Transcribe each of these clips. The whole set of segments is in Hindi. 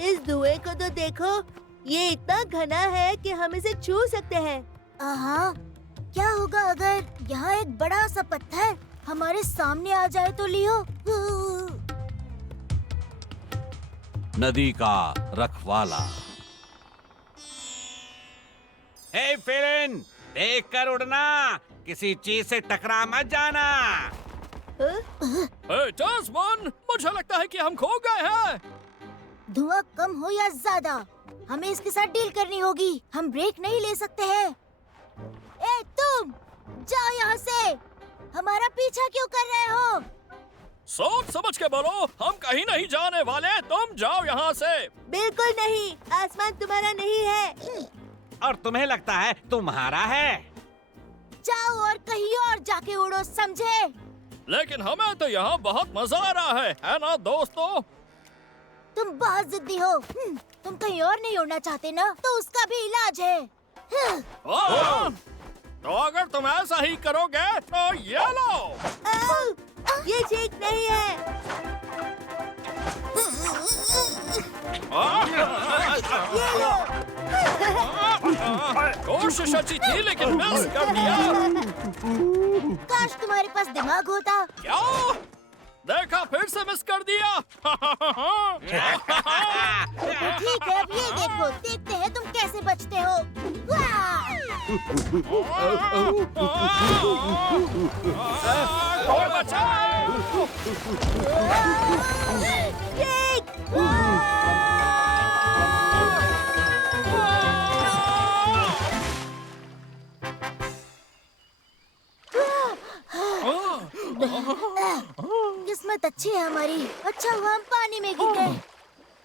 इस धुएं को तो देखो, ये इतना घना है कि हम इसे छू सकते हैं। हाँ, क्या होगा अगर यहाँ एक बड़ा सा पत्थर हमारे सामने आ जाए तो लियो? नदी का रखवाला। हे फेलिन, देख कर उड़ना, किसी चीज से टकरा मत जाना। जैस्मिन, मुझे लगता है कि हम खो गए हैं। धुआं कम हो या ज्यादा, हमें इसके साथ डील करनी होगी। हम ब्रेक नहीं ले सकते हैं। ए तुम, जाओ यहाँ से। हमारा पीछा क्यों कर रहे हो? सोच समझ के बोलो, हम कहीं नहीं जाने वाले। तुम जाओ यहाँ से। बिल्कुल नहीं, आसमान तुम्हारा नहीं है। और तुम्हें लगता है तुम्हारा है? जाओ और कहीं और जाके उड़ो, समझे? लेकिन हमें तो यहाँ बहुत मजा आ रहा है ना दोस्तों? तुम बहुत जिद्दी हो। तुम कहीं और नहीं उड़ना चाहते ना, तो उसका भी इलाज है। तो अगर तुम ऐसा ही करोगे तो ये लो। ये ठीक नहीं है। ये लो। कोशिश अच्छी थी लेकिन मिस कर दिया। काश तुम्हारे पास दिमाग होता। क्या? देखा, फिर से मिस कर दिया। ठीक है, अब ये देखो, देखते हैं तुम कैसे बचते हो। कोई बचाओ! किस्मत अच्छी है हमारी। अच्छा हुआ हम पानी में गिर गए।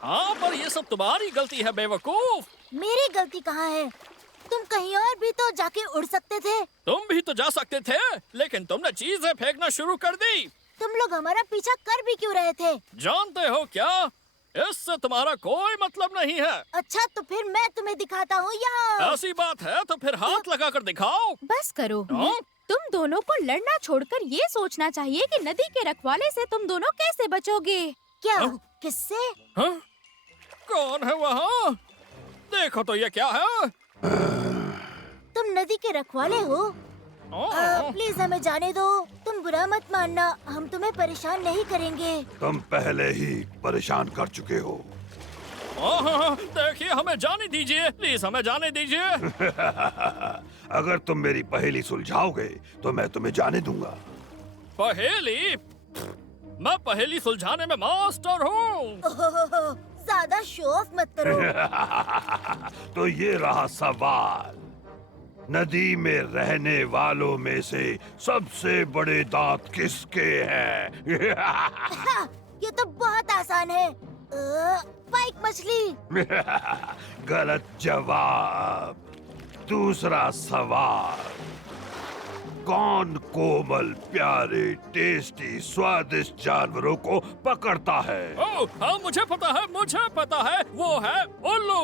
हाँ, पर ये सब तुम्हारी गलती है बेवकूफ। मेरी गलती कहाँ है? तुम कहीं और भी तो जाके उड़ सकते थे। तुम भी तो जा सकते थे, लेकिन तुमने चीजें फेंकना शुरू कर दी। तुम लोग हमारा पीछा कर भी क्यों रहे थे? जानते हो क्या, इससे तुम्हारा कोई मतलब नहीं है। अच्छा, तो फिर मैं तुम्हें दिखाता हूँ यहाँ। ऐसी बात है तो फिर हाथ लगा कर दिखाओ। बस करो। हाँ? तुम दोनों को लड़ना छोड़कर ये सोचना चाहिए कि नदी के रखवाले से तुम दोनों कैसे बचोगे। क्या? हाँ? किससे? हाँ? कौन है वहाँ? देखो तो ये क्या है? तुम नदी के रखवाले हो? प्लीज हमें जाने दो। तुम बुरा मत मानना, हम तुम्हें परेशान नहीं करेंगे। तुम पहले ही परेशान कर चुके हो। देखिए, हमें जाने दीजिए, प्लीज हमें जाने दीजिए। अगर तुम मेरी पहेली सुलझाओगे तो मैं तुम्हें जाने दूंगा। पहेली? मैं पहेली सुलझाने में मास्टर हूँ। ज्यादा शो ऑफ मत करो। तो ये रहा सवाल। नदी में रहने वालों में से सबसे बड़े दांत किसके हैं? हाँ, ये तो बहुत आसान है। पाइक मछली। गलत जवाब। दूसरा सवाल, कौन कोमल, प्यारे, टेस्टी, स्वादिष्ट जानवरों को पकड़ता है? ओह, हाँ, मुझे पता है, वो है उल्लू।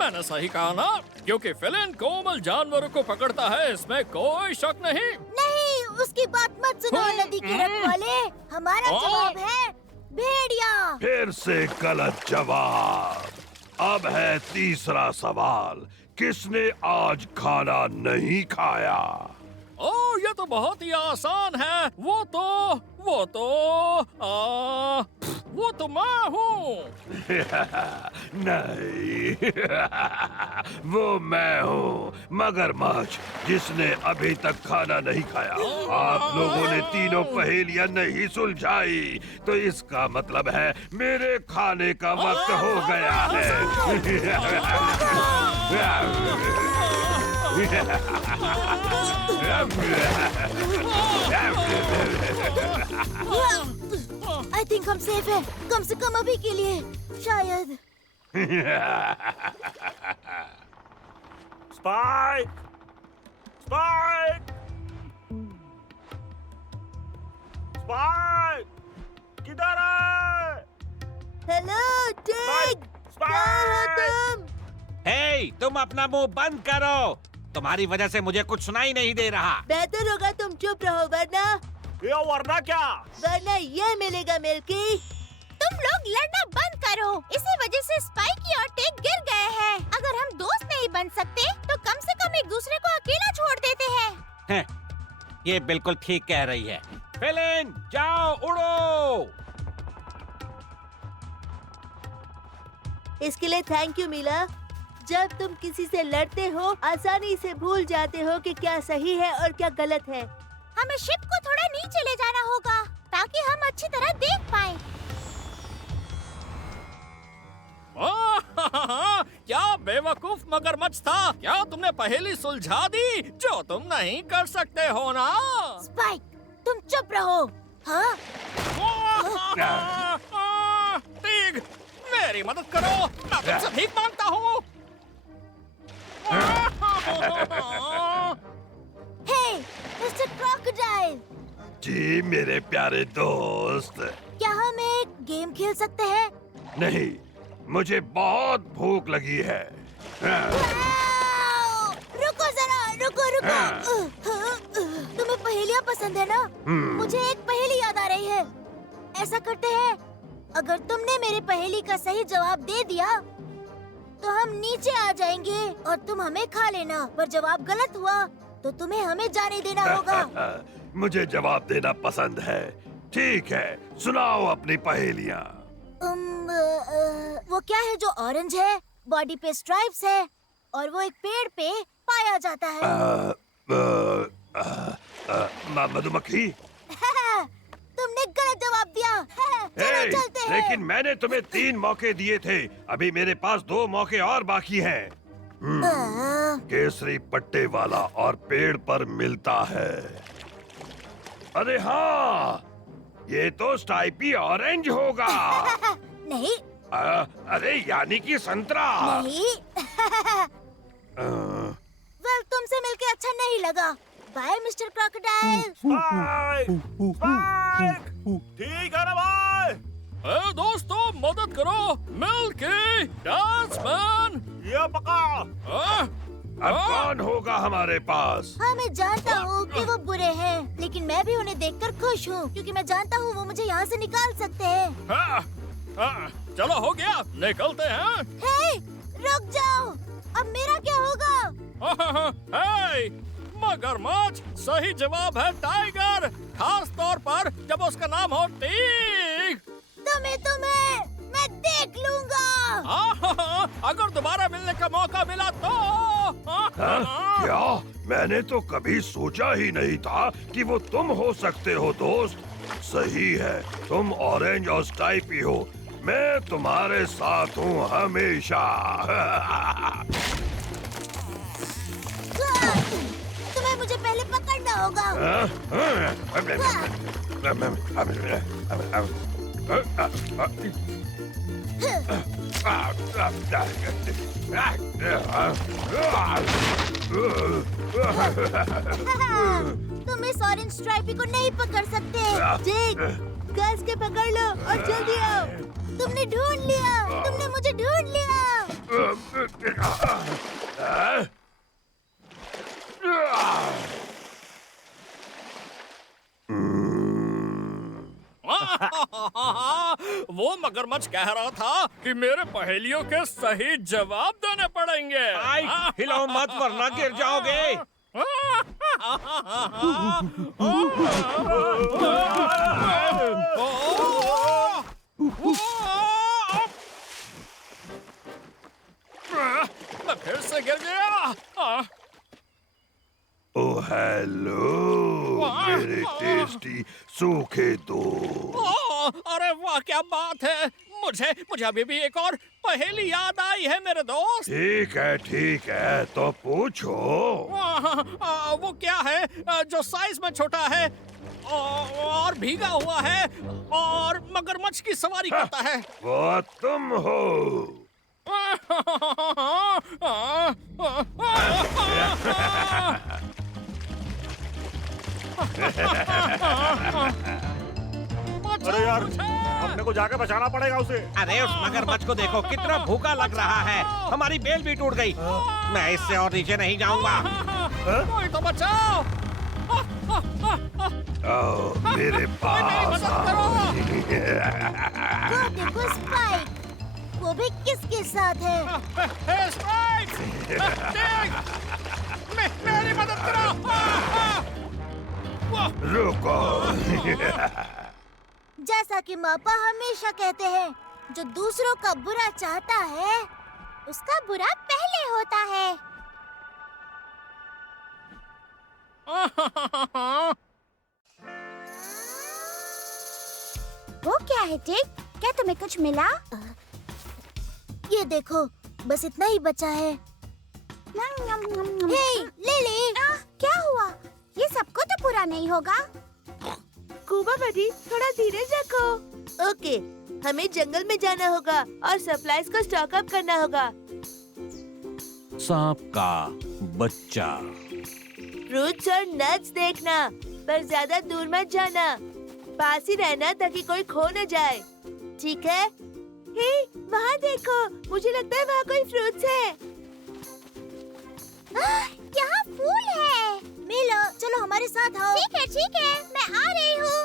मैंने सही कहा ना, क्योंकि फेलिन कोमल जानवरों को पकड़ता है, इसमें कोई शक नहीं। नहीं, उसकी बात मत सुनो नदी के रखवाले। हमारा जवाब है भेड़िया। फिर से गलत जवाब। अब है तीसरा सवाल, किसने आज खाना नहीं खाया? ओह, ये तो बहुत ही आसान है। वो तो मैं हूँ। नहीं, वो मैं हूँ, मगरमच्छ, जिसने अभी तक खाना नहीं खाया। आप लोगों ने तीनों पहेलियां नहीं सुलझाई, तो इसका मतलब है मेरे खाने का वक्त हो गया है। आई थिंक हम सेफ हैं, कम से कम अभी के लिए, शायद। स्पाइक! स्पाइक! स्पाइक! किधर है? हेलो टिग, कहाँ हो तुम? हे, तुम अपना मुंह बंद करो। तुम्हारी वजह से मुझे कुछ सुनाई नहीं दे रहा। बेहतर होगा तुम चुप रहो, वरना ये वरना क्या? ये मिलेगा मिल्की। तुम लोग लड़ना बंद करो। इसी वजह से स्पाइकी और टिक गिर गए हैं। अगर हम दोस्त नहीं बन सकते तो कम से कम एक दूसरे को अकेला छोड़ देते हैं। ये बिल्कुल ठीक कह रही है। फेलिन, जाओ उड़ो। इसके लिए थैंक यू मिला। जब तुम किसी से लड़ते हो आसानी से भूल जाते हो कि क्या सही है और क्या गलत है। हमें शिप को थोड़ा नीचे ले जाना होगा ताकि हम अच्छी तरह देख पाएं। क्या बेवकूफ मगरमच्छ था। क्या तुमने पहेली सुलझा दी जो तुम नहीं कर सकते हो ना? स्पाइक, तुम चुप रहो। हाँ? टिग, मेरी मदद करो। मैं तुमसे भीख मांगता हूँ। हे, मिस्टर क्रोकोडाइल, जी मेरे प्यारे दोस्त। क्या हम एक गेम खेल सकते हैं? नहीं, मुझे बहुत भूख लगी है। रुको जरा, रुको। तुम्हें पहेलियाँ पसंद है ना? मुझे एक पहेली याद आ रही है। ऐसा करते हैं, अगर तुमने मेरे पहेली का सही जवाब दे दिया तो हम नीचे आ जाएंगे और तुम हमें खा लेना। पर जवाब गलत हुआ तो तुम्हें हमें जाने देना होगा। मुझे जवाब देना पसंद है। ठीक है, सुनाओ अपनी पहेलियाँ। वो क्या है जो ऑरेंज है, बॉडी पे स्ट्राइप्स है और वो एक पेड़ पे पाया जाता है? मधुमक्खी। तुमने गलत जवाब दिया। चलो चलते हैं। लेकिन मैंने तुम्हें 3 मौके दिए थे। अभी मेरे पास 2 मौके और बाकी हैं। केसरी पट्टे वाला और पेड़ पर मिलता है। अरे हाँ, ये तो स्ट्राइपी ऑरेंज होगा। नहीं। अरे यानी कि संतरा। नहीं। वेल, तुमसे मिलके अच्छा नहीं लगा। Bye mister crocodile. Spike, spike, ठीक है ना भाई? ए दोस्तों, मदद करो। Milky, dance man. ये पका। अब कौन होगा हमारे पास? हाँ, मैं जानता हूँ कि वो बुरे हैं, लेकिन मैं भी उन्हें देखकर खुश हूँ क्योंकि मैं जानता हूँ वो मुझे यहाँ से निकाल सकते हैं। चलो हो गया, निकलते हैं। हे, रुक जाओ। अब मेरा क्या होगा? हे, मगरमच्छ, सही जवाब है टाइगर, खास तौर पर जब उसका नाम हो टिग। तुम्हें मैं देख लूंगा। अगर दोबारा मिलने का मौका मिला तो। क्या? मैंने तो कभी सोचा ही नहीं था कि वो तुम हो सकते हो दोस्त। सही है, तुम ऑरेंज और स्ट्राइपी हो। मैं तुम्हारे साथ हूँ हमेशा। तुम्हें मुझे पहले पकड़ना होगा। तुम इस ऑरेंज स्ट्राइपी को नहीं पकड़ सकते। जेक, कस के पकड़ लो और जल्दी आओ। तुमने ढूंढ लिया। तुमने मुझे ढूंढ लिया। वो मगरमच्छ कह रहा था कि मेरे पहेलियों के सही जवाब देने पड़ेंगे। हिलो मत वरना गिर जाओगे। मैं फिर से गिर गया। ओ हेलो मेरे टेस्टी सूखे दोस्त। अरे वाह, क्या बात है। मुझे अभी भी एक और पहेली याद आई है मेरे दोस्त। ठीक है, तो पूछो। वो क्या है जो साइज में छोटा है और भीगा हुआ है और मगरमच्छ की सवारी करता है? वो तुम हो। अरे यार, अपने को जाके बचाना पड़ेगा उसे। अरे उस मगरमच्छ को देखो, कितना भूखा लग रहा है। हमारी बेल भी टूट गई। मैं इससे और नीचे नहीं जाऊंगा। कोई तो बचाओ। आओ मेरे पास मदद करो। वो देखो स्पाइक, वो भी किसके साथ है? स्पाइक! मेरी मदद करो! रुको। जैसा कि मापा हमेशा कहते हैं, जो दूसरों का बुरा चाहता है, उसका बुरा पहले होता है। वो क्या है टिक? क्या तुम्हें कुछ मिला? ये देखो, बस इतना ही बचा है। हे, लिली! क्या हुआ? ये सबको तो पूरा नहीं होगा। कुबा बडी, थोड़ा धीरज रखो। ओके, हमें जंगल में जाना होगा और सप्लाईज को स्टॉक अप करना होगा। सांप का बच्चा। फ्रूट्स और नट्स देखना, पर ज्यादा दूर मत जाना। पास ही रहना ताकि कोई खो न जाए, ठीक है? हे, वहाँ देखो, मुझे लगता है वहाँ कोई फ्रूट्स है। यहाँ फूल है। मिलो, चलो हमारे साथ आओ। ठीक है, मैं आ रही हूँ।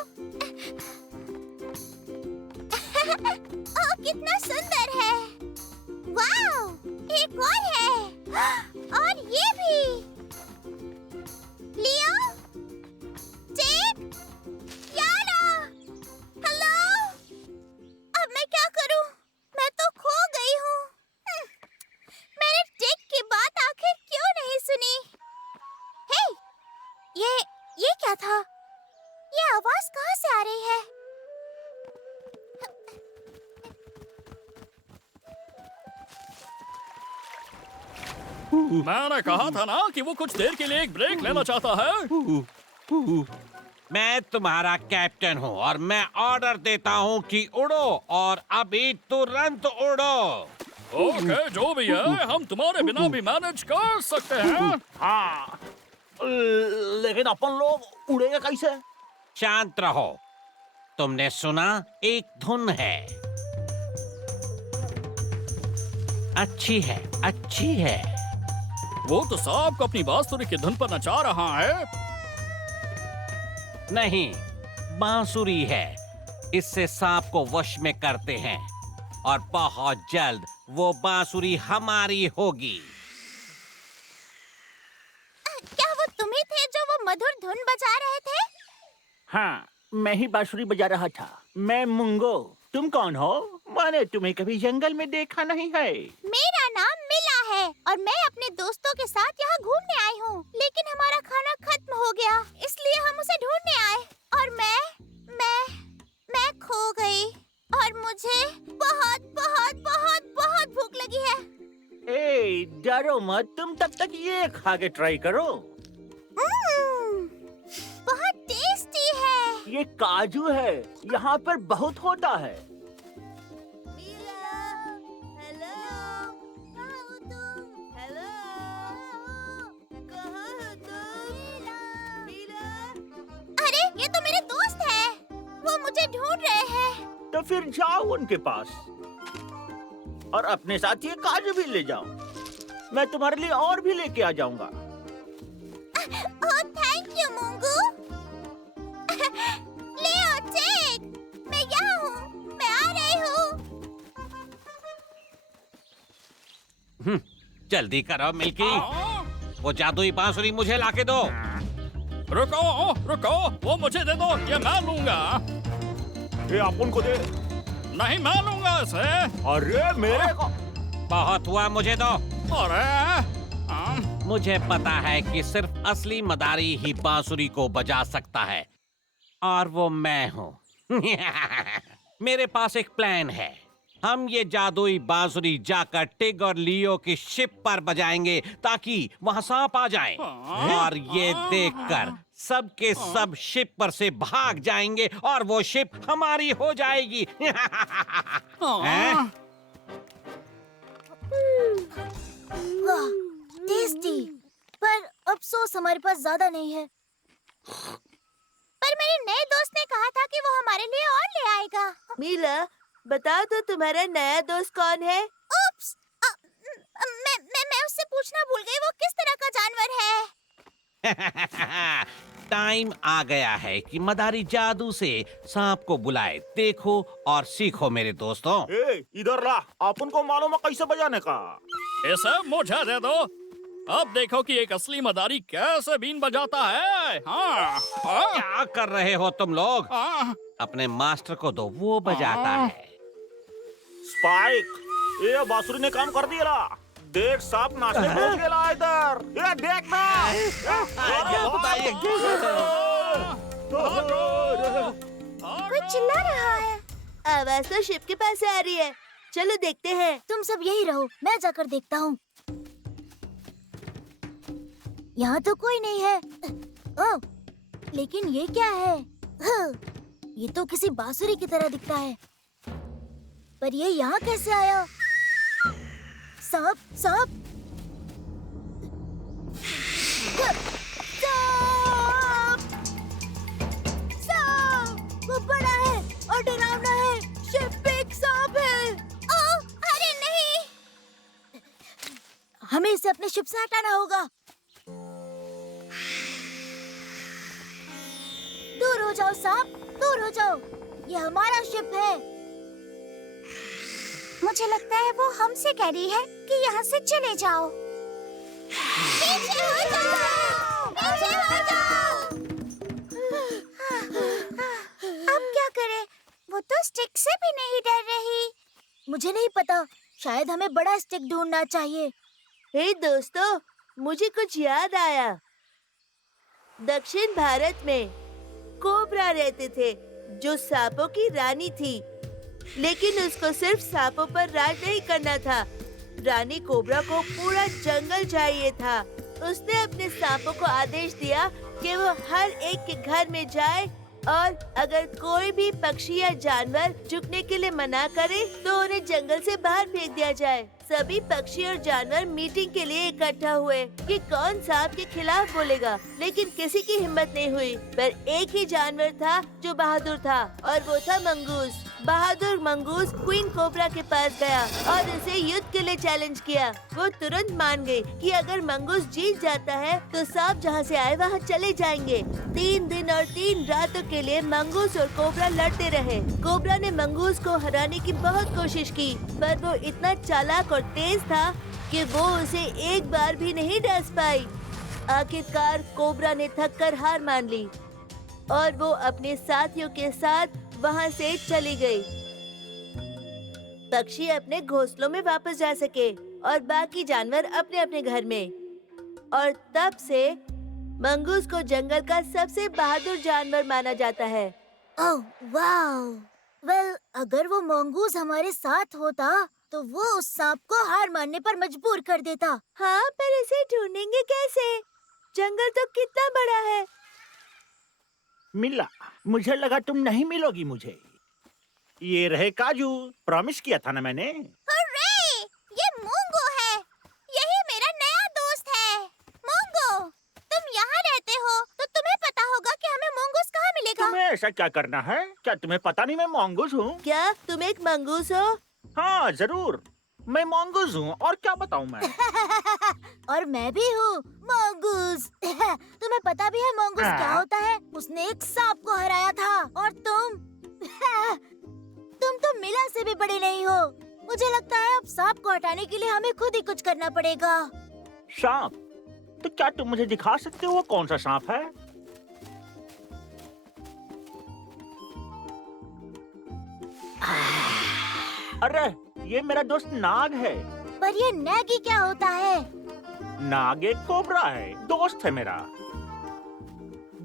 ओह, कितना सुंदर है। वाओ, एक और है। और ये भी। लियो, टिक, याना, हेलो। अब मैं क्या करूँ? मैं तो खो गई हूँ। मैंने टिक की बात आखिर क्यों नहीं सुनी? हे, ये क्या था? ये आवाज कहाँ से आ रही है? मैंने कहा था ना कि वो कुछ देर के लिए एक ब्रेक लेना चाहता है। मैं तुम्हारा कैप्टन हूँ और मैं ऑर्डर देता हूँ कि उड़ो और अभी तुरंत उड़ो। ओके, जो भी है, हम तुम्हारे बिना भी मैनेज कर सकते हैं। हाँ, लेकिन अपन लोग उड़ेंगे कैसे? शांत रहो। तुमने सुना, एक धुन है। अच्छी है। वो तो सांप को अपनी बांसुरी की धुन पर नचा रहा है। नहीं, बांसुरी है। इससे सांप को वश में करते हैं और बहुत जल्द वो बांसुरी हमारी होगी। क्या वो तुम ही थे जो वो मधुर धुन बजा रहे थे? हाँ, मैं ही बांसुरी बजा रहा था। मैं मुंगो। तुम कौन हो? मैंने तुम्हें कभी जंगल में देखा नहीं है। मेरा नाम मिला है और मैं अपने दोस्तों के साथ यहाँ घूमने आई हूँ, लेकिन हमारा खाना खत्म हो गया, इसलिए हम उसे ढूंढने आए और मैं खो गई और मुझे बहुत बहुत बहुत बहुत भूख लगी है। ए, डरो मत, तुम तब तक ये खा के ट्राई करो। बहुत टेस्टी है। ये काजू है, यहाँ पर बहुत होता है। हेलो, कहाँ हो तुम? हेलो, कहाँ हो तुम? मीरा, अरे, ये तो मेरे दोस्त हैं। वो मुझे ढूंढ रहे हैं। तो फिर जाओ उनके पास और अपने साथ ये काजू भी ले जाओ। मैं तुम्हारे लिए और भी लेके आ जाऊंगा। ओह, थैंक यू मुंगू। लियो, टिक, मैं यहाँ हूँ, मैं आ रही हूँ। जल्दी करो मिल्की, वो जादुई बांसुरी मुझे लाके दो। रुको, वो मुझे दे दो, ये मैं लूंगा। ये अपन को दे। नहीं, मैं लूंगा इसे। अरे मेरे को बहुत हुआ, मुझे दो। अरे, मुझे पता है कि सिर्फ असली मदारी ही बांसुरी को बजा सकता है और वो मैं हूँ। मेरे पास एक प्लान है। हम ये जादुई बांसुरी जाकर टिग और लियो की शिप पर बजाएंगे ताकि वहाँ सांप आ जाएं और ये देखकर सबके सब शिप पर से भाग जाएंगे और वो शिप हमारी हो जाएगी। हैं? वाह, टेस्टी। पर अफसोस हमारे पास ज्यादा नहीं है। पर मेरे नए दोस्त ने कहा था कि वो हमारे लिए और ले आएगा। मीरा, बताओ तो तुम्हारा नया दोस्त कौन है? उप्स, मैं उससे पूछना भूल गई, वो किस तरह का जानवर है? टाइम आ गया है कि मदारी जादू से सांप को बुलाए। देखो और सीखो मेरे दोस्तों। ए, इधर ला, अपन को मालूम है कैसे बजाने का। इसे मुझे दे दो। अब देखो कि एक असली मदारी कैसे बीन बजाता है। हाँ, हाँ, क्या कर रहे हो तुम लोग? हाँ। अपने मास्टर को दो, वो बजाता है। स्पाइक, ये बांसुरी ने काम कर दिया। देख सांप नाचने पहुंच गया इधर। ये देख ना। कोई चिल्ला रहा है। आवाज तो शिप के पास से आ रही है। चलो देखते हैं। तुम सब यही रहो, मैं जाकर देखता हूँ। यहाँ तो कोई नहीं है। ओह, लेकिन ये क्या है? ये तो किसी बांसुरी की तरह दिखता है। पर ये यहाँ कैसे आया? सांप, सांप! सांप! सांप! वो बड़ा है और डरावना है। शिप पे एक सांप है। ओह, अरे नहीं। हमें इसे अपने शिप से हटाना होगा। दूर हो जाओ सांप, दूर हो जाओ। ये हमारा शिप है। मुझे लगता है वो हमसे कह रही है कि यहाँ से चले जाओ। पीछे हो जाओ, पीछे हो जाओ। अब क्या करें? वो तो स्टिक से भी नहीं डर रही। मुझे नहीं पता, शायद हमें बड़ा स्टिक ढूंढना चाहिए। हे दोस्तों, मुझे कुछ याद आया। दक्षिण भारत में कोबरा रहते थे जो सांपों की रानी थी, लेकिन उसको सिर्फ सांपों पर राज नहीं करना था। रानी कोबरा को पूरा जंगल चाहिए था। उसने अपने सांपों को आदेश दिया कि वो हर एक के घर में जाए और अगर कोई भी पक्षी या जानवर झुकने के लिए मना करे तो उन्हें जंगल से बाहर फेंक दिया जाए। सभी पक्षी और जानवर मीटिंग के लिए इकट्ठा हुए कि कौन सांप के खिलाफ बोलेगा, लेकिन किसी की हिम्मत नहीं हुई। पर एक ही जानवर था जो बहादुर था और वो था मंगूस। बहादुर मंगूस क्वीन कोबरा के पास गया और उसे युद्ध के लिए चैलेंज किया। वो तुरंत मान गई कि अगर मंगूस जीत जाता है तो सांप जहाँ से आए वहाँ चले जाएंगे। 3 दिन और 3 रातों के लिए मंगूस और कोबरा लड़ते रहे। कोबरा ने मंगूस को हराने की बहुत कोशिश की, पर वो इतना चालाक और तेज था कि वो उसे एक बार भी नहीं डस पाई। आखिरकार कोबरा ने थककर हार मान ली और वो अपने साथियों के साथ वहाँ से चली गई। पक्षी अपने घोंसलों में वापस जा सके और बाकी जानवर अपने अपने घर में। और तब से मंगूस को जंगल का सबसे बहादुर जानवर माना जाता है। Oh wow! वेल, अगर वो मंगूस हमारे साथ होता तो वो उस सांप को हार मानने पर मजबूर कर देता। हाँ, पर इसे ढूंढेंगे कैसे? जंगल तो कितना बड़ा है। मिला, मुझे लगा तुम नहीं मिलोगी मुझे। ये रहे काजू, प्रॉमिस किया था ना मैंने। हुर्रे! ये मोंगो है। यही मेरा नया दोस्त है। मोंगो, तुम यहाँ रहते हो तो तुम्हें पता होगा कि हमें मोंगूस कहाँ मिलेगा। तुम्हें ऐसा क्या करना है? क्या तुम्हें पता नहीं मैं मंगूस हूँ? क्या तुम एक मंगूस हो? हाँ जरूर, मैं मंगूस हूँ। और क्या बताऊँ मैं? और मैं भी हूँ मंगूस। तुम्हें पता भी है मंगूस क्या होता है? उसने एक सांप को हराया था और तुम तो मिला से भी बड़े नहीं हो। मुझे लगता है अब सांप को हटाने के लिए हमें खुद ही कुछ करना पड़ेगा। सांप? तो क्या तुम मुझे दिखा सकते हो वो कौन सा सांप है? अरे, ये मेरा दोस्त नाग है। पर ये नैगी क्या होता है? नाग एक कोबरा है, दोस्त है मेरा।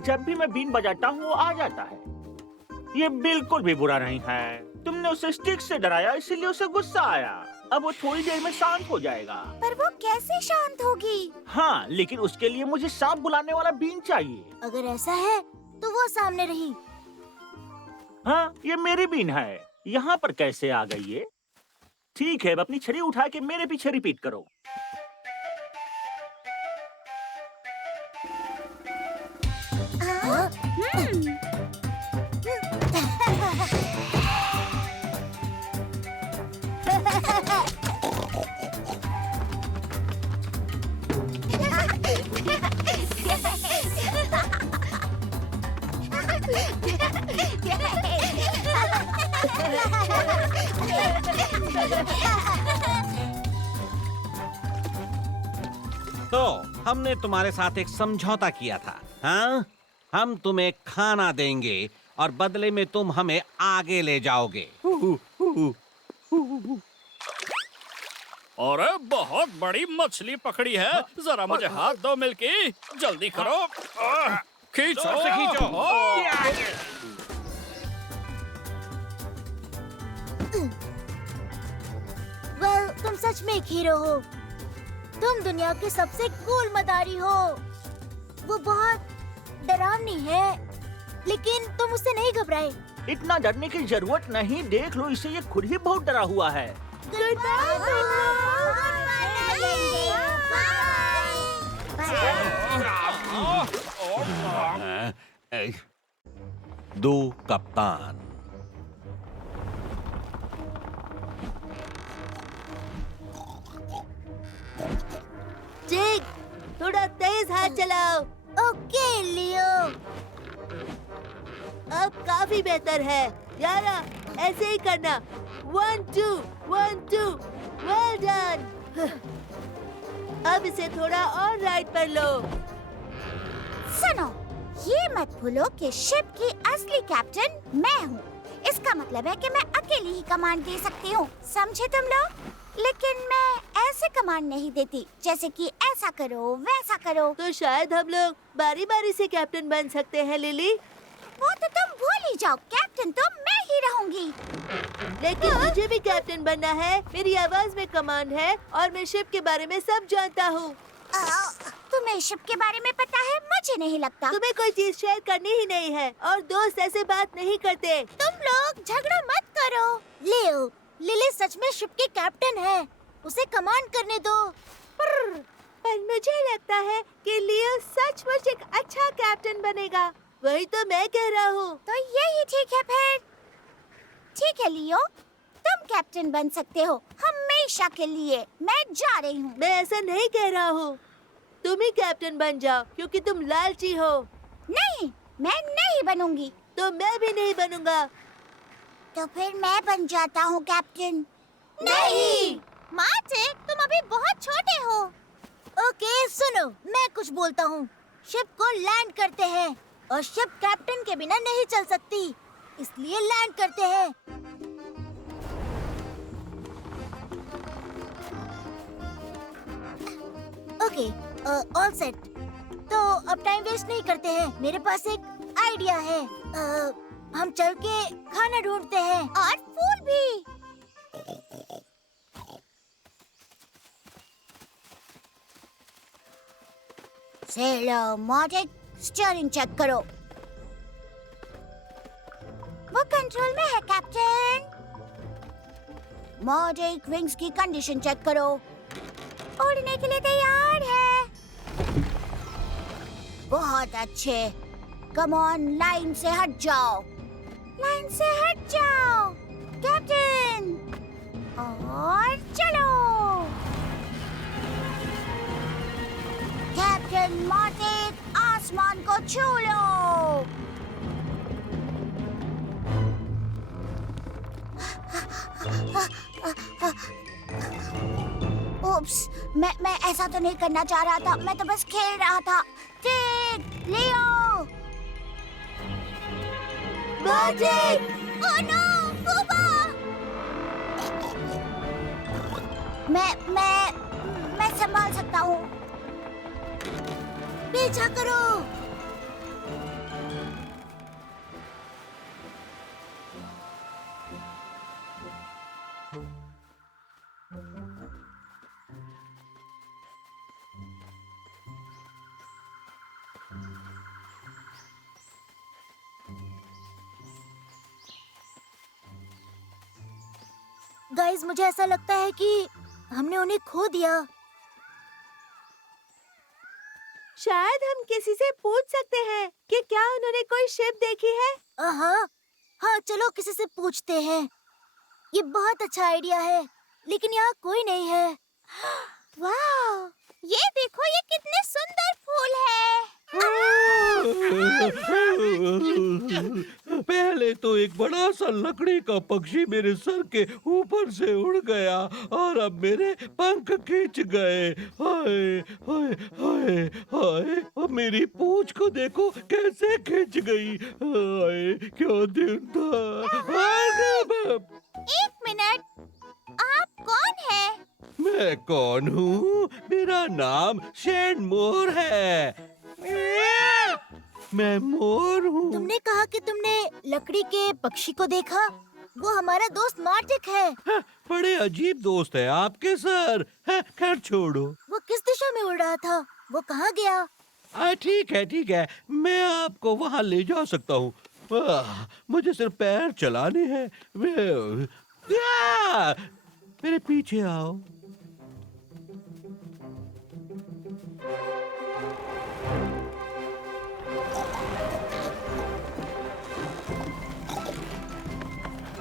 जब भी मैं बीन बजाता हूँ वो आ जाता है। ये बिल्कुल भी बुरा नहीं है। तुमने उसे स्टिक से डराया इसीलिए उसे गुस्सा आया। अब वो थोड़ी देर में शांत हो जाएगा। पर वो कैसे शांत होगी? हाँ, लेकिन उसके लिए मुझे सांप बुलाने वाला बीन चाहिए। अगर ऐसा है तो वो सामने रही। हाँ, ये मेरी बीन है। यहाँ पर कैसे आ गई ये? ठीक है, अब अपनी छड़ी उठा के मेरे पीछे रिपीट करो। हाँ? तो हमने तुम्हारे साथ एक समझौता किया था, हाँ? हम तुम्हें खाना देंगे और बदले में तुम हमें आगे ले जाओगे। अरे बहुत बड़ी मछली पकड़ी है, जरा मुझे हाथ दो मिल्की, जल्दी करो। खींचो जोर से खींचो। वेल, तुम सच में एक हीरो हो। तुम दुनिया के सबसे कूल मदारी हो। वो बहुत डरावनी है, लेकिन तुम उससे नहीं घबराए। इतना डरने की जरूरत नहीं, देख लो इसे, ये खुद ही बहुत डरा हुआ है। गुड दो कप्तान। जैक, थोड़ा तेज हाथ चलाओ। ओके लियो। अब काफी बेहतर है। यारा, ऐसे ही करना। 1 2 1 2। Well done. अब इसे थोड़ा और राइट पर लो। सुनो, ये मत भूलो कि शिप की असली कैप्टन मैं हूँ। इसका मतलब है कि मैं अकेली ही कमांड दे सकती हूँ, समझे तुम लोग? लेकिन मैं ऐसे कमांड नहीं देती जैसे कि ऐसा करो वैसा करो। तो शायद हम लोग बारी-बारी से कैप्टन बन सकते हैं लिली। वो तो तुम भूल ही जाओ, कैप्टन तो मैं ही रहूंगी। लेकिन मुझे भी कैप्टन बनना है। मेरी आवाज में कमांड है और मैं शिप के बारे में सब जानता हूँ। तुम्हें शिप के बारे में पता है? मुझे नहीं लगता। तुम्हें कोई चीज शेयर करनी ही नहीं है और दोस्त ऐसे बात नहीं करते। तुम लोग झगड़ा मत करो। लियो, लिली सच में शिप की कैप्टन है। उसे कमांड करने दो। पर मुझे लगता है कि लियो सचमुच एक अच्छा कैप्टन बनेगा। वही तो मैं कह रहा हूँ। तो यही ठीक है फिर। ठीक है लियो, तुम कैप्टन बन सकते हो हमेशा के लिए। मैं जा रही हूँ। मैं ऐसा नहीं कह रहा हूँ। तुम ही कैप्टन बन जाओ क्योंकि तुम लालची हो। नहीं, मैं नहीं बनूंगी। तो मैं भी नहीं बनूंगा। तो फिर मैं बन जाता हूँ कैप्टन। नहीं। मार्टिक, तुम अभी बहुत छोटे हो। ओके सुनो, मैं कुछ बोलता हूँ। शिप को लैंड करते हैं और शिप कैप्टन के बिना नहीं चल सकती, इसलिए लैंड करते हैं। Okay, all set. तो अब टाइम वेस्ट नहीं करते हैं। मेरे पास एक आइडिया है। हम चल के खाना ढूंढते हैं। और फूल भी। चलो मार्टिक, स्टीयरिंग चेक करो। वो कंट्रोल में है कैप्टन। मार्टिक, विंग्स की कंडीशन चेक करो। उड़ने के लिए तैयार है। बहुत अच्छे। कम ऑन, लाइन से हट जाओ। लाइन से हट जाओ कैप्टन। और चलो। कैप्टन मार्टिक, आसमान को छू लो। उप्स, मैं ऐसा तो नहीं करना चाह रहा था। मैं तो बस खेल रहा था। Tick, Leo. मार्टिक! Oh no, Booba! मैं संभाल सकता हूँ। पीछा करो। गाइस, मुझे ऐसा लगता है कि हमने उन्हें खो दिया। शायद हम किसी से पूछ सकते हैं कि क्या उन्होंने कोई शिप देखी है। हाँ, चलो किसी से पूछते हैं। ये बहुत अच्छा आइडिया है, लेकिन यहाँ कोई नहीं है। वाह! ये देखो, ये कितने सुंदर फूल है। पहले तो एक बड़ा सा लकड़ी का पक्षी मेरे सर के ऊपर से उड़ गया और अब मेरे पंख खींच गए। हाय हाय हाय हाय, अब मेरी पूंछ को देखो कैसे खींच गई। हाय क्या दिन था। एक मिनट, आप कौन है? मैं कौन हूँ? मेरा नाम शेन मोर है। मैं मोर हूँ। तुमने कहा कि तुमने लकड़ी के पक्षी को देखा। वो हमारा दोस्त मार्टिक है। हाँ, बड़े अजीब दोस्त है आपके सर। हाँ, खैर छोड़ो। वो किस दिशा में उड़ रहा था? वो कहाँ गया? ठीक है, मैं आपको वहाँ ले जा सकता हूँ। मुझे सिर्फ पैर चलाने हैं। मेरे पीछे आओ।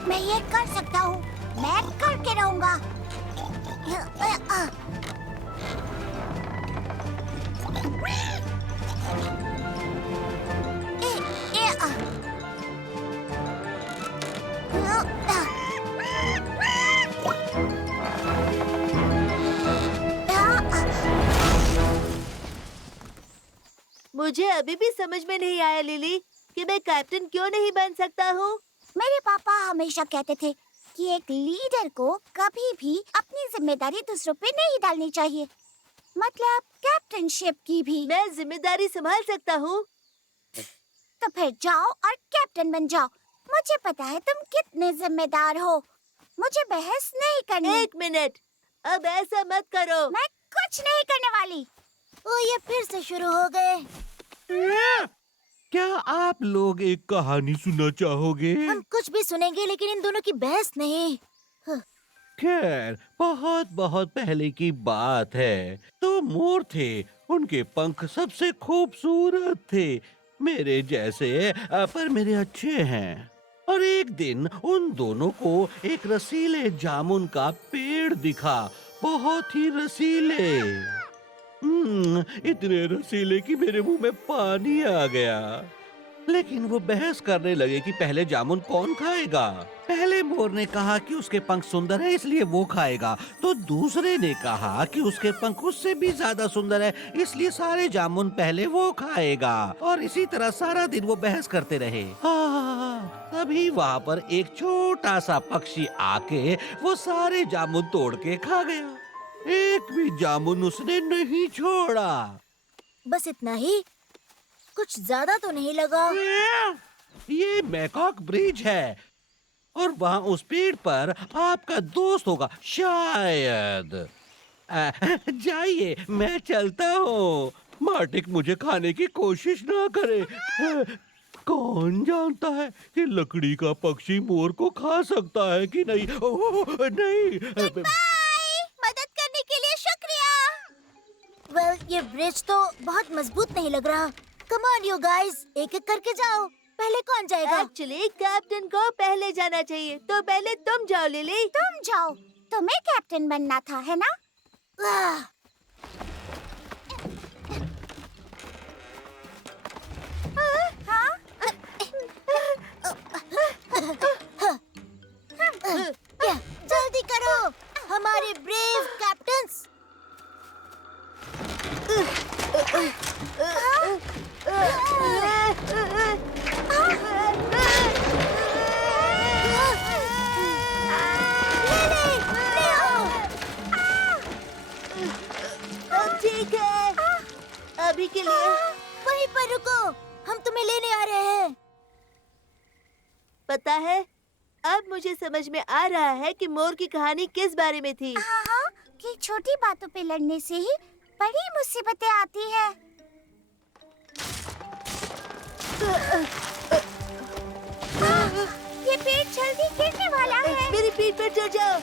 मैं ये कर सकता हूँ। मैं करके रहूंगा। मुझे अभी भी समझ में नहीं आया लिली कि मैं कैप्टन क्यों नहीं बन सकता हूँ। मेरे पापा हमेशा कहते थे कि एक लीडर को कभी भी अपनी जिम्मेदारी दूसरों पे नहीं डालनी चाहिए, मतलब कैप्टनशिप की भी। मैं जिम्मेदारी संभाल सकता हूँ। तो फिर जाओ और कैप्टन बन जाओ। मुझे पता है तुम कितने जिम्मेदार हो। मुझे बहस नहीं करनी। एक मिनट, अब ऐसा मत करो। मैं कुछ नहीं करने वाली। ओ, ये फिर से शुरू हो गए। क्या आप लोग एक कहानी सुनना चाहोगे? हम कुछ भी सुनेंगे, लेकिन इन दोनों की बहस नहीं। खैर, बहुत बहुत पहले की बात है। तो मोर थे, उनके पंख सबसे खूबसूरत थे, मेरे जैसे, पर मेरे अच्छे हैं। और एक दिन उन दोनों को एक रसीले जामुन का पेड़ दिखा, बहुत ही रसीले। इतने रसीले कि मेरे मुंह में पानी आ गया। लेकिन वो बहस करने लगे कि पहले जामुन कौन खाएगा। पहले मोर ने कहा कि उसके पंख सुंदर है इसलिए वो खाएगा, तो दूसरे ने कहा कि उसके पंख उससे भी ज्यादा सुंदर है इसलिए सारे जामुन पहले वो खाएगा। और इसी तरह सारा दिन वो बहस करते रहे। तभी वहाँ पर एक छोटा सा पक्षी आके वो सारे जामुन तोड़ के खा गया। एक भी जामुन उसने नहीं छोड़ा। बस इतना ही? कुछ ज्यादा तो नहीं लगा? ये मैकॉक ब्रिज है और वहाँ उस पेड़ पर आपका दोस्त होगा शायद। जाइए, मैं चलता हूँ। मार्टिक मुझे खाने की कोशिश ना करे। कौन जानता है कि लकड़ी का पक्षी मोर को खा सकता है कि नहीं। ओह नहीं। मदद करने के लिए शुक्रिया। वेल, ये ब्रिज तो बहुत मजबूत नहीं लग रहा। कम ऑन यू गाइस, एक एक करके जाओ। पहले कौन जाएगा? एक्चुअली कैप्टन को पहले जाना चाहिए, तो पहले तुम जाओ लिली। तुम जाओ, तुम्हें कैप्टन बनना था, है ना? जल्दी करो हमारे ब्रेव कैप्टन्स। ठीक है, अभी के लिए वहीं पर रुको, हम तुम्हें लेने आ रहे हैं। पता है, अब मुझे समझ में आ रहा है कि मोर की कहानी किस बारे में थी। हाँ, कि छोटी बातों पे लड़ने से ही बड़ी मुसीबतें आती है। ये पेड़ जल्दी गिरने वाला है। मेरी पीठ पर चढ़ जाओ।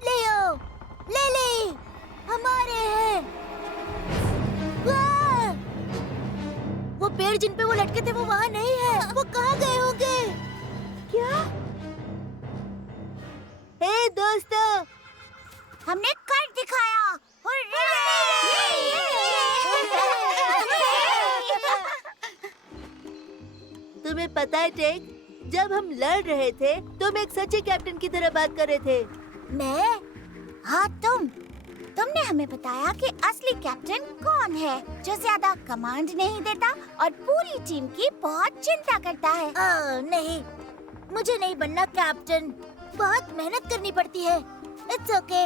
लियो, लिली, हमारे हैं। वाह! वो पेड़ जिन पे वो लटके थे वो वहाँ नहीं है। वो कहाँ गए होंगे? क्या? हे दोस्तों, हमने कर दिखाया। तुम्हें पता है टेक, जब हम लड़ रहे थे तुम एक सच्चे कैप्टन की तरह बात कर रहे थे। मैं? हाँ तुमने हमें बताया कि असली कैप्टन कौन है, जो ज्यादा कमांड नहीं देता और पूरी टीम की बहुत चिंता करता है। नहीं, मुझे नहीं बनना कैप्टन। बहुत मेहनत करनी पड़ती है। It's okay.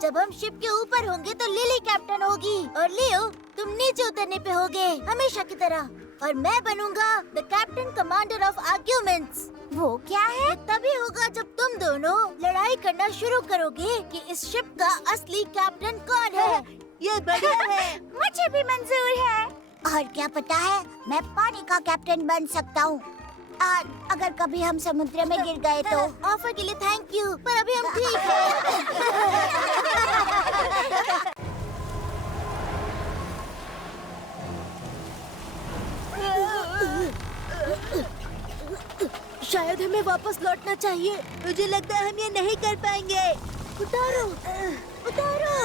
जब हम शिप के ऊपर होंगे तो लिली कैप्टन होगी और लियो तुम नीचे उतरने पे होगे, हमेशा की तरह। और मैं बनूंगा the captain commander of arguments. वो क्या है? तभी होगा जब तुम दोनों लड़ाई करना शुरू करोगे कि इस शिप का असली कैप्टन कौन है। ये बढ़िया है। मुझे भी मंजूर है। और क्या पता है, मैं पानी का कैप्टन बन सकता हूँ। अगर कभी हम समुद्र में गिर गए तो। ऑफर के लिए थैंक यू, पर अभी हम ठीक हैं। शायद हमें वापस लौटना चाहिए। मुझे लगता है हम ये नहीं कर पाएंगे। उतारो, उतारो।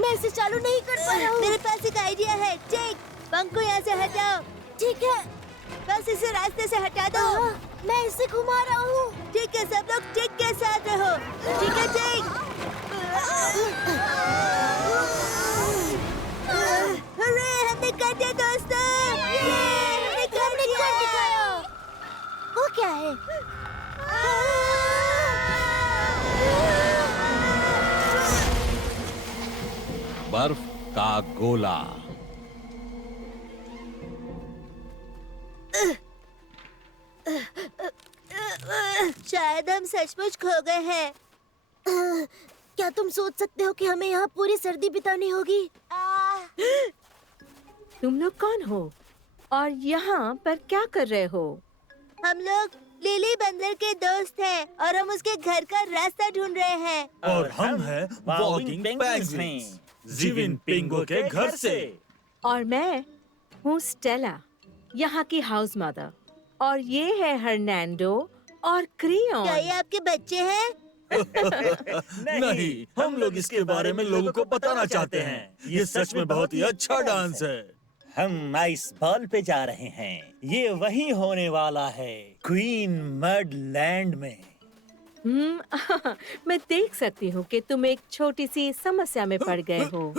मैं इसे चालू नहीं कर पा रहा हूँ। मेरे पास एक आइडिया है। टेक, पंख को यहाँ से हटाओ। ठीक है, बस इसे रास्ते से हटा दो। मैं इसे घुमा रहा हूँ। ठीक है, सब लोग टेक के साथ रहो। ठीक है टेक। अरे हमने कर दिया दोस्तों। हमने कर दिखाया। वो क्या है? बर्फ का गोला। शायद हम सचमुच खो गए हैं। क्या तुम सोच सकते हो कि हमें यहाँ पूरी सर्दी बितानी होगी? तुम लोग कौन हो और यहाँ पर क्या कर रहे हो? हम लोग लिली बंदर के दोस्त हैं और हम उसके घर का रास्ता ढूंढ रहे हैं। और हम हैं वॉकिंग पेंगुइन्स, जीविन पिंगो के घर से। और मैं हूँ स्टेला, यहाँ की हाउस मदर। और ये है हर्नैंडो और क्रियोन। क्या ये आपके बच्चे हैं? नहीं, हम लोग इसके बारे में लोगों को बताना चाहते हैं। ये सच में बहुत ही अच्छा डांस है। हम आइस बॉल पे जा रहे हैं। ये वही होने वाला है, क्वीन मड लैंड में। मैं देख सकती हूँ कि तुम एक छोटी सी समस्या में पड़ गए हो।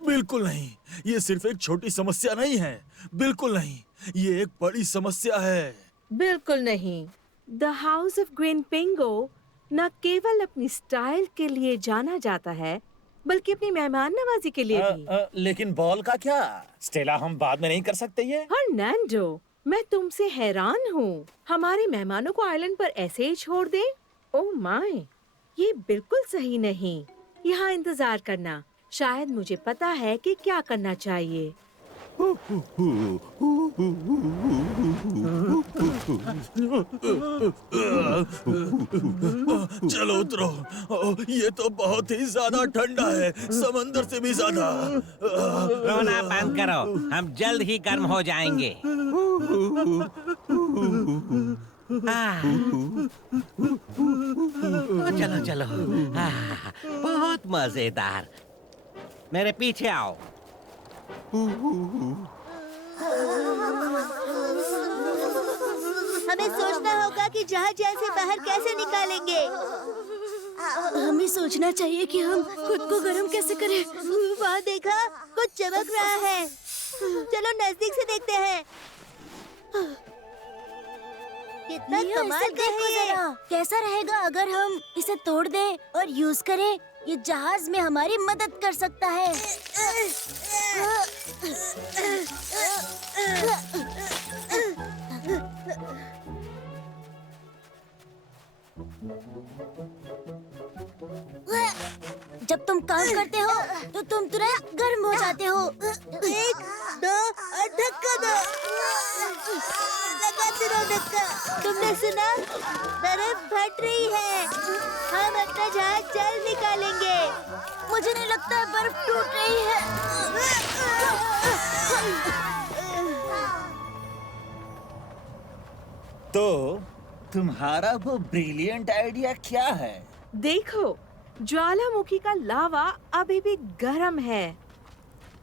बिल्कुल नहीं, ये सिर्फ एक छोटी समस्या नहीं है। बिल्कुल नहीं, ये एक बड़ी समस्या है। बिल्कुल नहीं। द हाउस ऑफ ग्रीन पिंगो न केवल अपनी स्टाइल के लिए जाना जाता है, बल्कि अपनी मेहमान नवाजी के लिए भी। लेकिन बॉल का क्या? स्टेला, हम बाद में नहीं कर सकते ये? हर्नैंडो, मैं तुमसे हैरान हूँ। हमारे मेहमानों को आइलैंड पर ऐसे ही छोड़ दे? ओह माय, ये बिल्कुल सही नहीं। यहाँ इंतजार करना, शायद मुझे पता है कि क्या करना चाहिए। चलो उतरो। ये तो बहुत ही ज्यादा ठंडा है, समंदर से भी ज्यादा। रोना बंद करो, हम जल्द ही गर्म हो जाएंगे। चलो चलो, बहुत मजेदार। मेरे पीछे आओ। हमें सोचना होगा कि जहाज से बाहर कैसे निकालेंगे। हमें सोचना चाहिए कि हम खुद को गर्म कैसे करें। वहाँ देखा, कुछ चमक रहा है। चलो नजदीक से देखते हैं। कितना लियो, कमाल इसे का देखो है ये। जरा। कैसा रहेगा अगर हम इसे तोड़ दें और यूज करें? ये जहाज में हमारी मदद कर सकता है। जब तुम काम करते हो तो तुम तुरंत गर्म हो जाते हो। 1, 2 और धक्का दो। लगाते रहो धक्का। तुमने सुना? बर्फ फट रही है। हम अपना जहाज जल्द निकालेंगे। मुझे नहीं लगता बर्फ टूट रही है। तो तुम्हारा वो ब्रिलियंट आइडिया क्या है? देखो, ज्वालामुखी का लावा अभी भी गर्म है।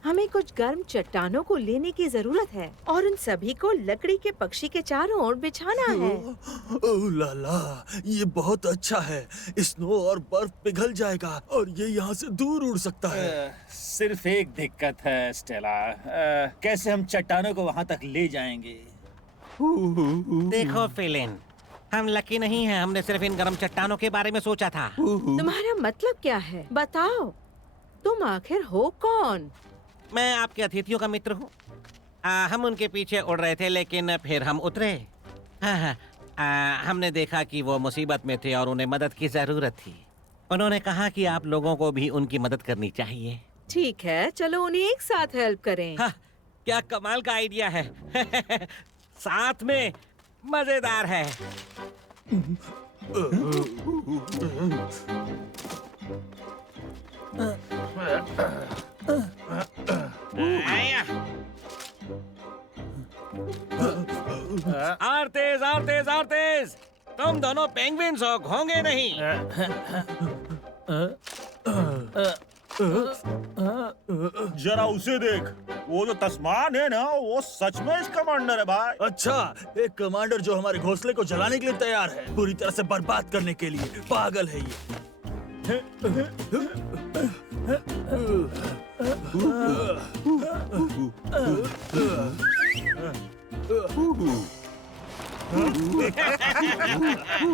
हमें कुछ गर्म चट्टानों को लेने की जरूरत है और उन सभी को लकड़ी के पक्षी के चारों ओर बिछाना है। ओह ला ला, ये बहुत अच्छा है। स्नो और बर्फ पिघल जाएगा और ये यहाँ से दूर उड़ सकता है। सिर्फ एक दिक्कत है स्टेला। कैसे हम चट्टानों को वहाँ तक ले जाएंगे? देखो फिलिन, हम लकी नहीं हैं। हमने सिर्फ इन गर्म चट्टानों के बारे में सोचा था। तुम्हारा मतलब क्या है? बताओ, तुम आखिर हो कौन? मैं आपके अतिथियों का मित्र हूँ। हम उनके पीछे उड़ रहे थे, लेकिन फिर हम उतरे। हमने देखा कि वो मुसीबत में थे और उन्हें मदद की जरूरत थी। उन्होंने कहा कि आप लोगों को भी उनकी मदद करनी चाहिए। ठीक है, चलो उन्हें एक साथ हेल्प करें। हाँ, क्या कमाल का आइडिया है। साथ में मजेदार है। और तेज और तेज और तेज। तुम दोनों पेंगुइन्स हो, घोंगे नहीं। जरा उसे देख, वो जो तस्मान है ना, वो सच में इस कमांडर है भाई। अच्छा, एक कमांडर जो हमारे घोंसले को जलाने के लिए तैयार है, पूरी तरह से बर्बाद करने के लिए। पागल है ये।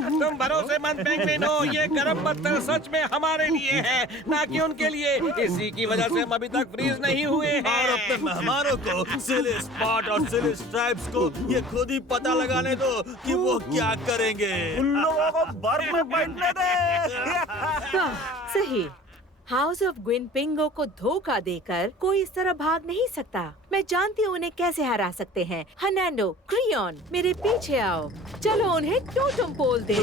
तुम भरोसेमंद पेंगुइन हो। ये गर्म पत्थर सच में हमारे लिए है, ना कि उनके लिए। इसी की वजह से हम अभी तक फ्रीज नहीं हुए हैं। और अपने मेहमानों को, सिले स्पॉट और सिले स्ट्राइप्स को, ये खुद ही पता लगाने दो कि वो क्या करेंगे। उन लोगों को बर्फ में बैठने दे। वाह, सही। हाउस ऑफ ग्विनपिंगो को धोखा देकर कोई इस तरह भाग नहीं सकता। मैं जानती हूँ उन्हें कैसे हरा सकते हैं। हर्नांडो, क्रियॉन, मेरे पीछे आओ। चलो उन्हें टोटम पोल दे।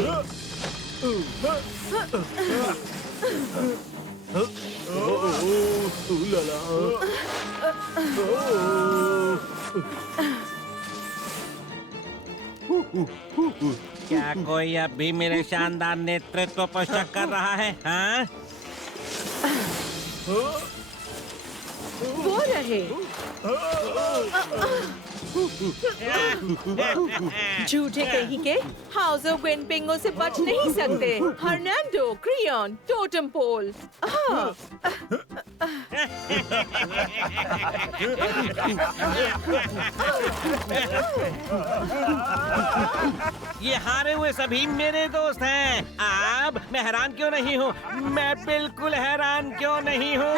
क्या कोई अब भी मेरे शानदार नेतृत्व पर शक कर रहा है? हाँ? वो रहे। झूठे कहीं के हाउस ऑफ ग्विनपिंगो से बच नहीं सकते। हर्नांडो, क्रियॉन, टोटम पोल। ये हारे हुए सभी मेरे दोस्त हैं। अब मैं हैरान क्यों नहीं हूँ? मैं बिल्कुल हैरान क्यों नहीं हूँ?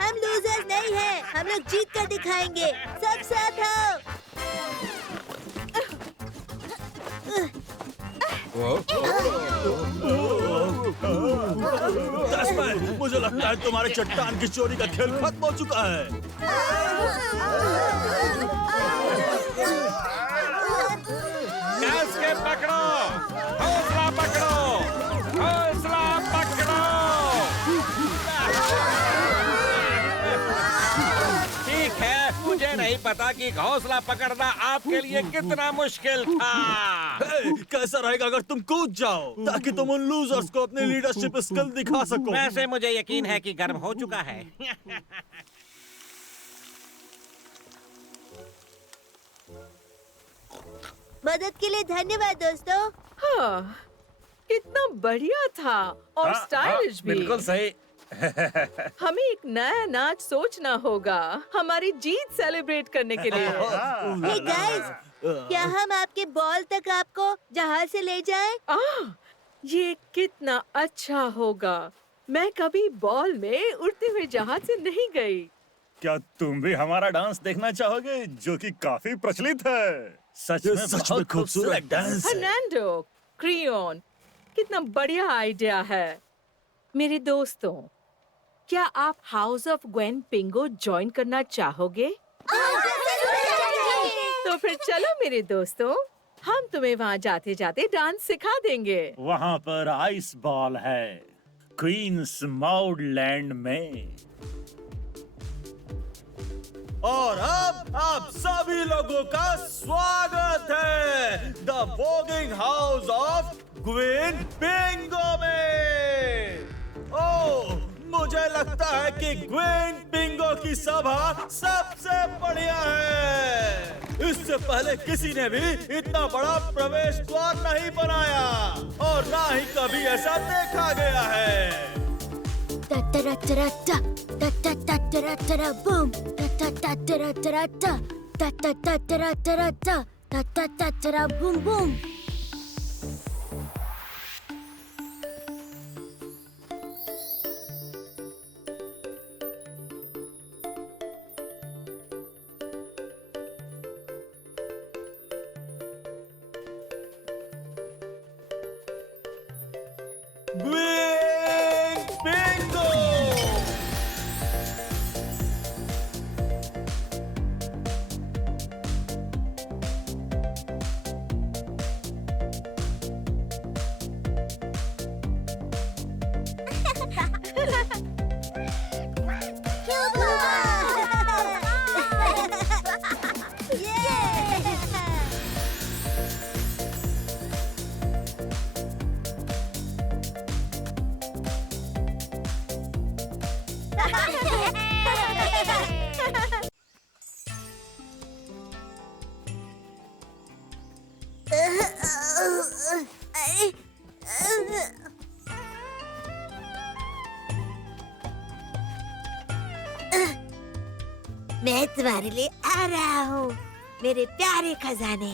हम लूजर्स नहीं हैं। हम लोग जीत कर दिखाएंगे। सब साथ आओ। टैस्मैन, मुझे लगता है तुम्हारे चट्टान की चोरी का खेल खत्म हो चुका है। कस के पकड़ो, हौसला पकड़ो, हौसला पकड़ो। ठीक है, मुझे नहीं पता कि हौसला पकड़ना आपके लिए कितना मुश्किल था। कैसा रहेगा अगर तुम कूद जाओ, ताकि तुम उन लूजर्स को अपनी लीडरशिप स्किल दिखा सको। वैसे मुझे यकीन है कि गर्म हो चुका है। मदद के लिए धन्यवाद दोस्तों। हाँ, कितना बढ़िया था और स्टाइलिश भी। बिल्कुल सही। हमें एक नया नाच सोचना होगा हमारी जीत सेलिब्रेट करने के लिए। हे गाइस, क्या हम आपके बॉल तक आपको जहाज से ले जाएं? ये कितना अच्छा होगा। मैं कभी बॉल में उड़ते हुए जहाज से नहीं गई। क्या तुम भी हमारा डांस देखना चाहोगे, जो कि काफी प्रचलित है? सच में खूबसूरत डांस है। हर्नांडो, क्रियॉन, कितना बढ़िया आइडिया है। मेरे दोस्तों, क्या आप हाउस ऑफ ग्वेन पिंगो ज्वाइन करना चाहोगे? तो फिर चलो मेरे दोस्तों, हम तुम्हें वहाँ जाते जाते डांस सिखा देंगे। वहाँ पर आइस बॉल है, क्वींस माउडलैंड में। और अब आप सभी लोगों का स्वागत है the walking house of Gwen Pingo में। ओह, मुझे लगता है कि ग्वेन पिंगो की सभा सबसे बढ़िया है। इससे पहले किसी ने भी इतना बड़ा प्रवेश द्वार नहीं बनाया और ना ही कभी ऐसा देखा गया है। Boom, boom boom. ग्वेन पिंगो। मैं तुम्हारे लिए आ रहा हूँ, मेरे प्यारे खजाने।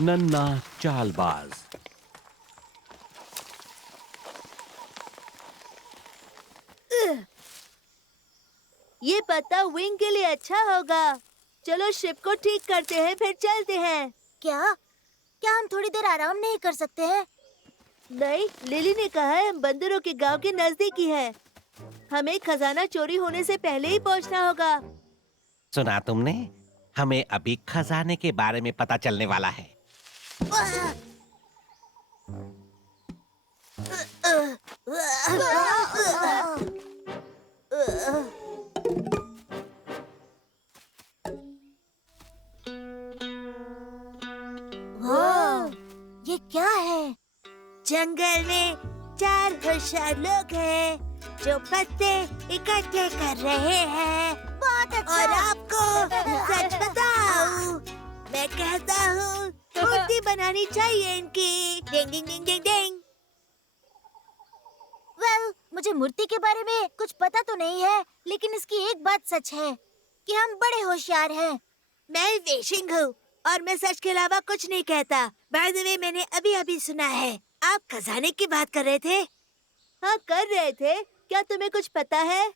नन्ना चालबाज। ये पत्ता विंग के लिए अच्छा होगा। चलो शिप को ठीक करते हैं, फिर चलते हैं। क्या क्या हम थोड़ी देर आराम नहीं कर सकते हैं? नहीं, लिली ने कहा है हम बंदरों के गांव के नजदीक ही है। हमें खजाना चोरी होने से पहले ही पहुंचना होगा। सुना तुमने? हमें अभी खजाने के बारे में पता चलने वाला है। ये क्या है? जंगल में 4 होशियार लोग हैं जो पत्ते इकट्ठे कर रहे हैं। बहुत अच्छा। और आपको सच बताऊं, मैं कहता हूँ मूर्ति बनानी चाहिए इनकी। डिंग डिंग डिंग डिंग डिंग। वेल, मुझे मूर्ति के बारे में कुछ पता तो नहीं है, लेकिन इसकी एक बात सच है कि हम बड़े होशियार हैं। मैं वेशिंग हूँ और मैं सच के अलावा कुछ नहीं कहता। बाय द वे, मैंने अभी अभी सुना है आप खजाने की बात कर रहे थे। हाँ, कर रहे थे। क्या तुम्हें कुछ पता है?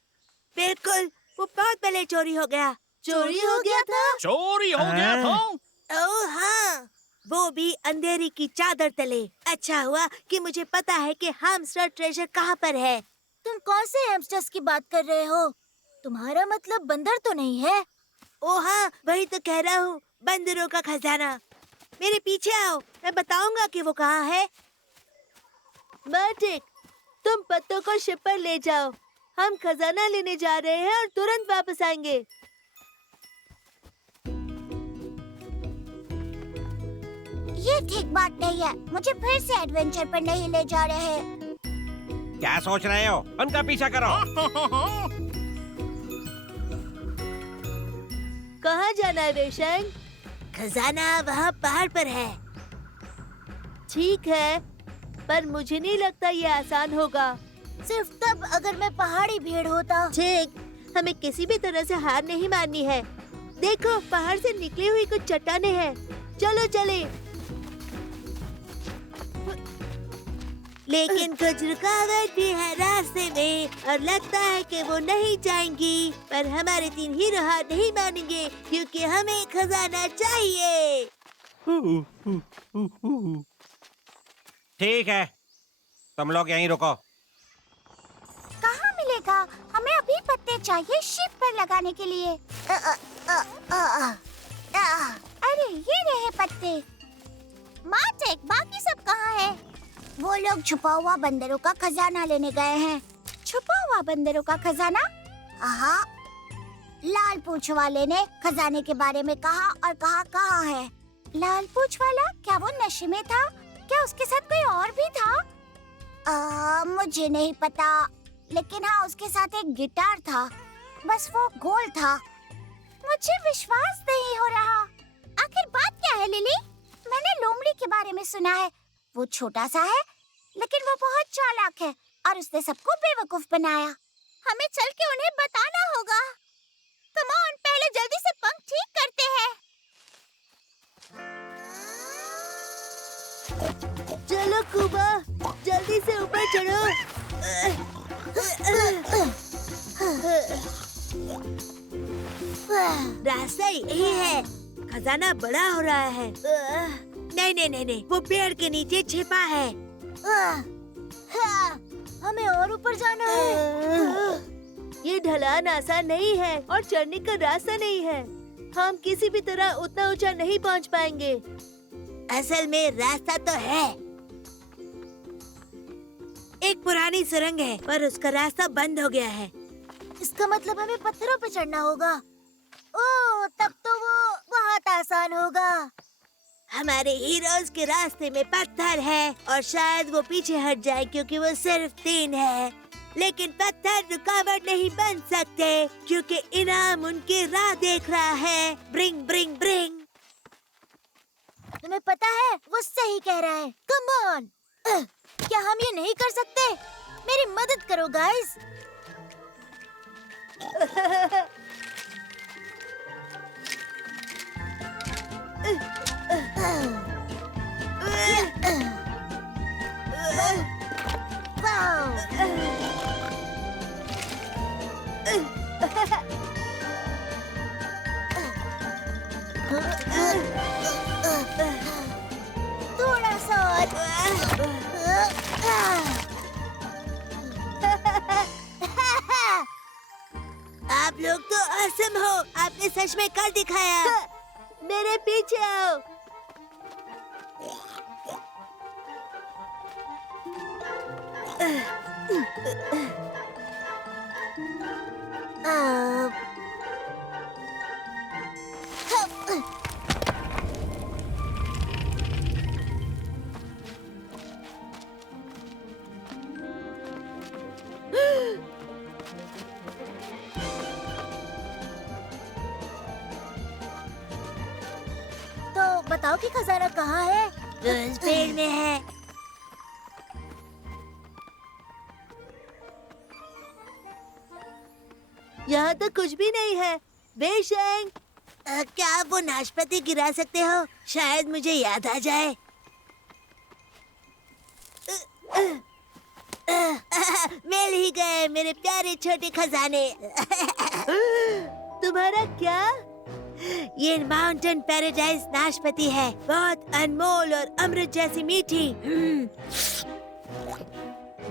बिल्कुल, वो बहुत पहले चोरी हो गया। चोरी हो गया था? चोरी हो गया था? ओह हाँ, वो भी अंधेरी की चादर तले। अच्छा हुआ कि मुझे पता है कि हैमस्टर ट्रेजर कहाँ पर है। तुम कौन से हैमस्टर्स की बात कर रहे हो? तुम्हारा मतलब बंदर तो नहीं है? ओह हाँ, वही तो कह रहा हूँ, बंदरों का खजाना। मेरे पीछे आओ, मैं बताऊंगा कि वो कहाँ है। बर्टिक, तुम पत्तों को शिप पर ले जाओ। हम खजाना लेने जा रहे हैं और तुरंत वापस आएंगे। ये ठीक बात नहीं है। मुझे फिर से एडवेंचर पर नहीं ले जा रहे। क्या सोच रहे हो? उनका पीछा करो। कहाँ जाना है वेशंग? खजाना वहाँ पहाड़ पर है। ठीक है, पर मुझे नहीं लगता ये आसान होगा। सिर्फ तब अगर मैं पहाड़ी भेड़ होता। ठीक, हमें किसी भी तरह से हार नहीं माननी है। देखो, पहाड़ से निकली हुई कुछ चट्टानें हैं। चलो चले। लेकिन कुछ रुकावट भी है रास्ते में और लगता है कि वो नहीं जाएंगी, पर हमारे 3 हीरो हार नहीं मानेंगे क्योंकि हमें खजाना चाहिए। ठीक है, तुम लोग यहीं रुको। कहाँ मिलेगा? हमें अभी पत्ते चाहिए शिप पर लगाने के लिए। अरे ये रहे पत्ते। मार्टेक, बाकी सब कहाँ है? वो लोग छुपा हुआ बंदरों का खजाना लेने गए हैं। छुपा हुआ बंदरों का खजाना? आहा, लाल पूंछ वाले ने खजाने के बारे में कहा और कहा कहाँ है। लाल पूंछ वाला? क्या वो नशे में था? क्या उसके साथ कोई और भी था? मुझे नहीं पता, लेकिन हाँ उसके साथ एक गिटार था। बस वो गोल था। मुझे विश्वास नहीं हो रहा। आखिर बात क्या है लिली? मैंने लोमड़ी के बारे में सुना है। वो छोटा सा है, लेकिन वो बहुत चालाक है और उसने सबको बेवकूफ बनाया। हमें चल के उन्हें बताना होगा। कम ऑन, पहले जल्दी से पंख ठीक करते हैं। चलो कुबा, जल्दी से ऊपर चढ़ो। रास्ता यही है। खजाना बड़ा हो रहा है। नहीं नहीं नहीं नहीं, वो पेड़ के नीचे छिपा है। हमें और ऊपर जाना है। ये ढलान आसान नहीं है और चढ़ने का रास्ता नहीं है। हम किसी भी तरह उतना ऊंचा नहीं पहुंच पाएंगे। असल में रास्ता तो है। एक पुरानी सुरंग है, पर उसका रास्ता बंद हो गया है। इसका मतलब हमें पत्थरों पे चढ़ना होगा। ओह, तब तो वो बहुत आसान होगा। हमारे हीरोज के रास्ते में पत्थर है और शायद वो पीछे हट जाए क्योंकि वो सिर्फ 3 है। लेकिन पत्थर रुकावट नहीं बन सकते क्योंकि इनाम उनकी राह देख रहा है। Bring bring bring. तुम्हें पता है, वो सही कह रहा है। कम ऑन, क्या हम ये नहीं कर सकते? मेरी मदद करो गाइस। थोड़ा सा आप लोग तो असम हो। आपने सच में कर दिखाया। मेरे पीछे आओ। तो बताओ कि खजाना कहाँ है? उस पेड़ में है। यहाँ तो कुछ भी नहीं है। बेशंग, क्या आप वो नाशपाती गिरा सकते हो? शायद मुझे याद आ जाए। मिल ही गए मेरे प्यारे छोटे खजाने। तुम्हारा क्या? ये माउंटेन पैराडाइज नाशपाती है, बहुत अनमोल और अमृत जैसी मीठी।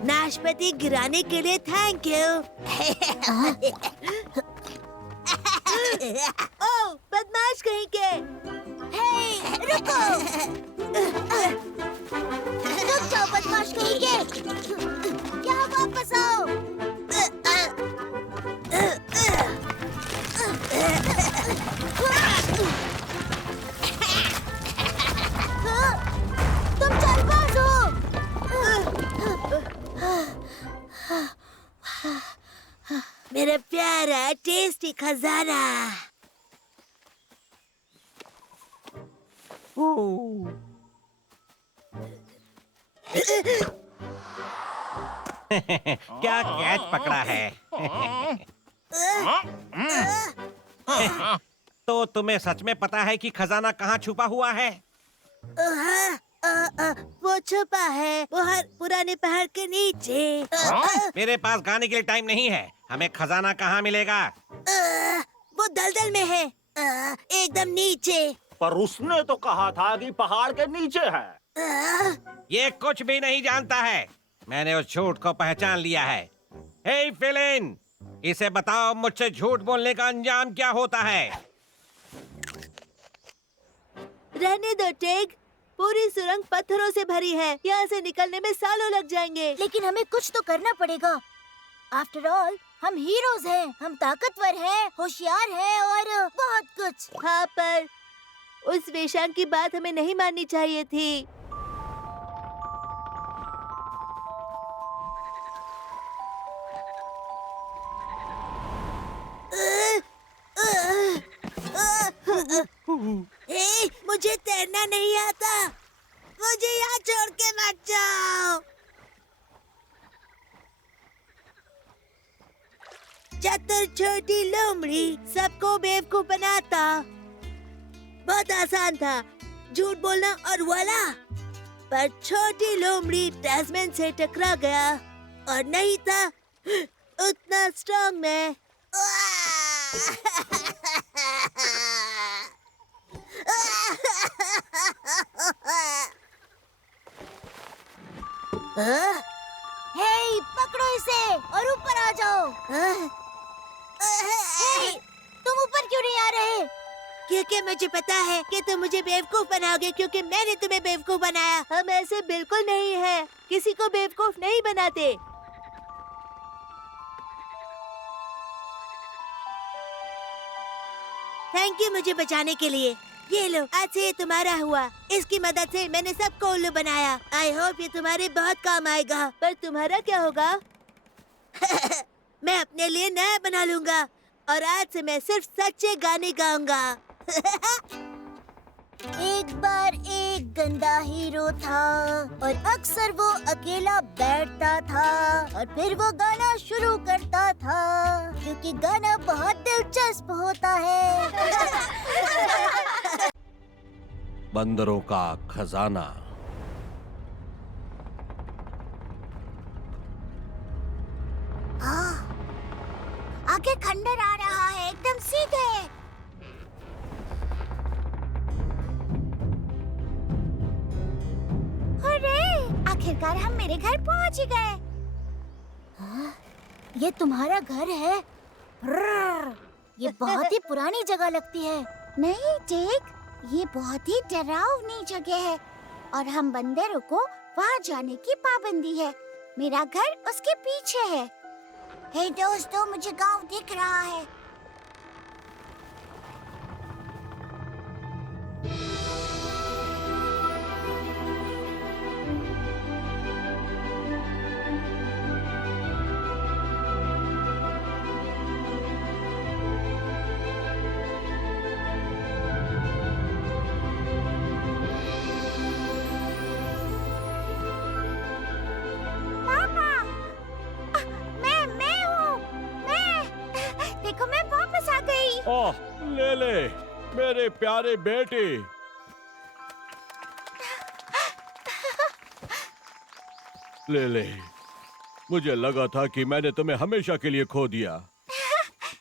नाशपाती गिराने के लिए थैंक यू। ओह, बदमाश कहीं के। हे, रुको। रुक जाओ बदमाश कहीं के। यहाँ वापस आओ। तुम चालबाज हो। मेरा प्यारा टेस्टी खजाना। क्या कैच पकड़ा है? तो तुम्हें सच में पता है कि खजाना कहाँ छुपा हुआ है? वो छुपा है बाहर पुराने पहाड़ के नीचे। मेरे पास गाने के लिए टाइम नहीं है। हमें खजाना कहाँ मिलेगा? वो दलदल में है, एकदम नीचे। पर उसने तो कहा था कि पहाड़ के नीचे है। ये कुछ भी नहीं जानता है। मैंने उस झूठ को पहचान लिया है। हे फिलिन, इसे बताओ मुझसे झूठ बोलने का अंजाम क्या होता है? रहने दो टेग, पूरी सुरंग पत्थरों से भरी है। यहाँ से निकलने में सालों लग जाएंगे। लेकिन हमें कुछ तो करना पड़ेगा। आफ्टर ऑल हम हीरोज हैं, हम ताकतवर हैं, होशियार हैं और बहुत कुछ। हाँ, पर उस वेशान की बात हमें नहीं माननी चाहिए थी। मुझे तैरना नहीं आता। मुझे यहाँ छोड़ के मत जाओ। चतुर छोटी लोमड़ी सबको बेवकूफ बनाता। बहुत आसान था झूठ बोलना और वाला। पर छोटी लोमड़ी टैस्मैन से टकरा गया और नहीं था उतना स्ट्रांग मैं। हे, पकड़ो इसे और ऊपर आ जाओ। हे, तुम ऊपर क्यों नहीं आ रहे? क्योंकि मुझे पता है कि तुम मुझे बेवकूफ बनाओगे, क्योंकि मैंने तुम्हें बेवकूफ बनाया। हम ऐसे बिल्कुल नहीं हैं, किसी को बेवकूफ नहीं बनाते। थैंक यू मुझे बचाने के लिए। ये लो, आज से ये तुम्हारा हुआ। इसकी मदद से मैंने सबको उल्लू बनाया। आई होप ये तुम्हारे बहुत काम आएगा। पर तुम्हारा क्या होगा? मैं अपने लिए नया बना लूंगा और आज से मैं सिर्फ सच्चे गाने गाऊंगा। एक बार एक गंदा हीरो था और अक्सर वो अकेला बैठता था और फिर वो गाना शुरू करता था क्योंकि गाना बहुत दिलचस्प होता है। बंदरों का खजाना। आगे खंडर आ रहा है, एकदम सीधे। अरे, आखिरकार हम मेरे घर पहुंच ही गए। ये तुम्हारा घर है? ये बहुत ही पुरानी जगह लगती है। नहीं टेक, ये बहुत ही डरावनी जगह है और हम बंदरों को वहाँ जाने की पाबंदी है। मेरा घर उसके पीछे है। हे दोस्तों, मुझे गांव दिख रहा है। ओह, ले ले मेरे प्यारे बेटे। ले ले, मुझे लगा था कि मैंने तुम्हें हमेशा के लिए खो दिया।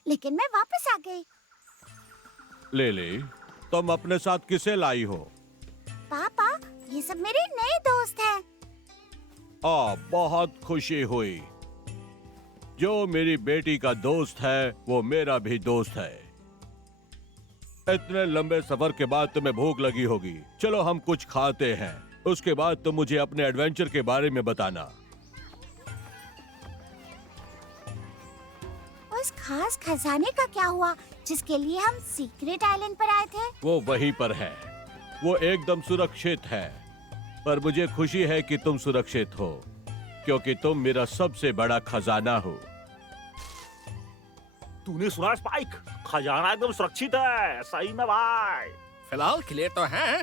लेकिन मैं वापस आ गई। ले ले, तुम अपने साथ किसे लाई हो? पापा, ये सब मेरे नए दोस्त हैं। बहुत खुशी हुई। जो मेरी बेटी का दोस्त है वो मेरा भी दोस्त है। इतने लंबे सफर के बाद तुम्हें भूख लगी होगी। चलो हम कुछ खाते हैं, उसके बाद तुम मुझे अपने एडवेंचर के बारे में बताना। उस खास खजाने का क्या हुआ जिसके लिए हम सीक्रेट आइलैंड पर आए थे? वो वहीं पर है। वो एकदम सुरक्षित है। पर मुझे खुशी है कि तुम सुरक्षित हो, क्योंकि तुम मेरा सबसे बड़ा खजाना हो। तूने सुना स्पाइक? खजाना एकदम सुरक्षित है। सही में भाई। फिलहाल के लिए तो है।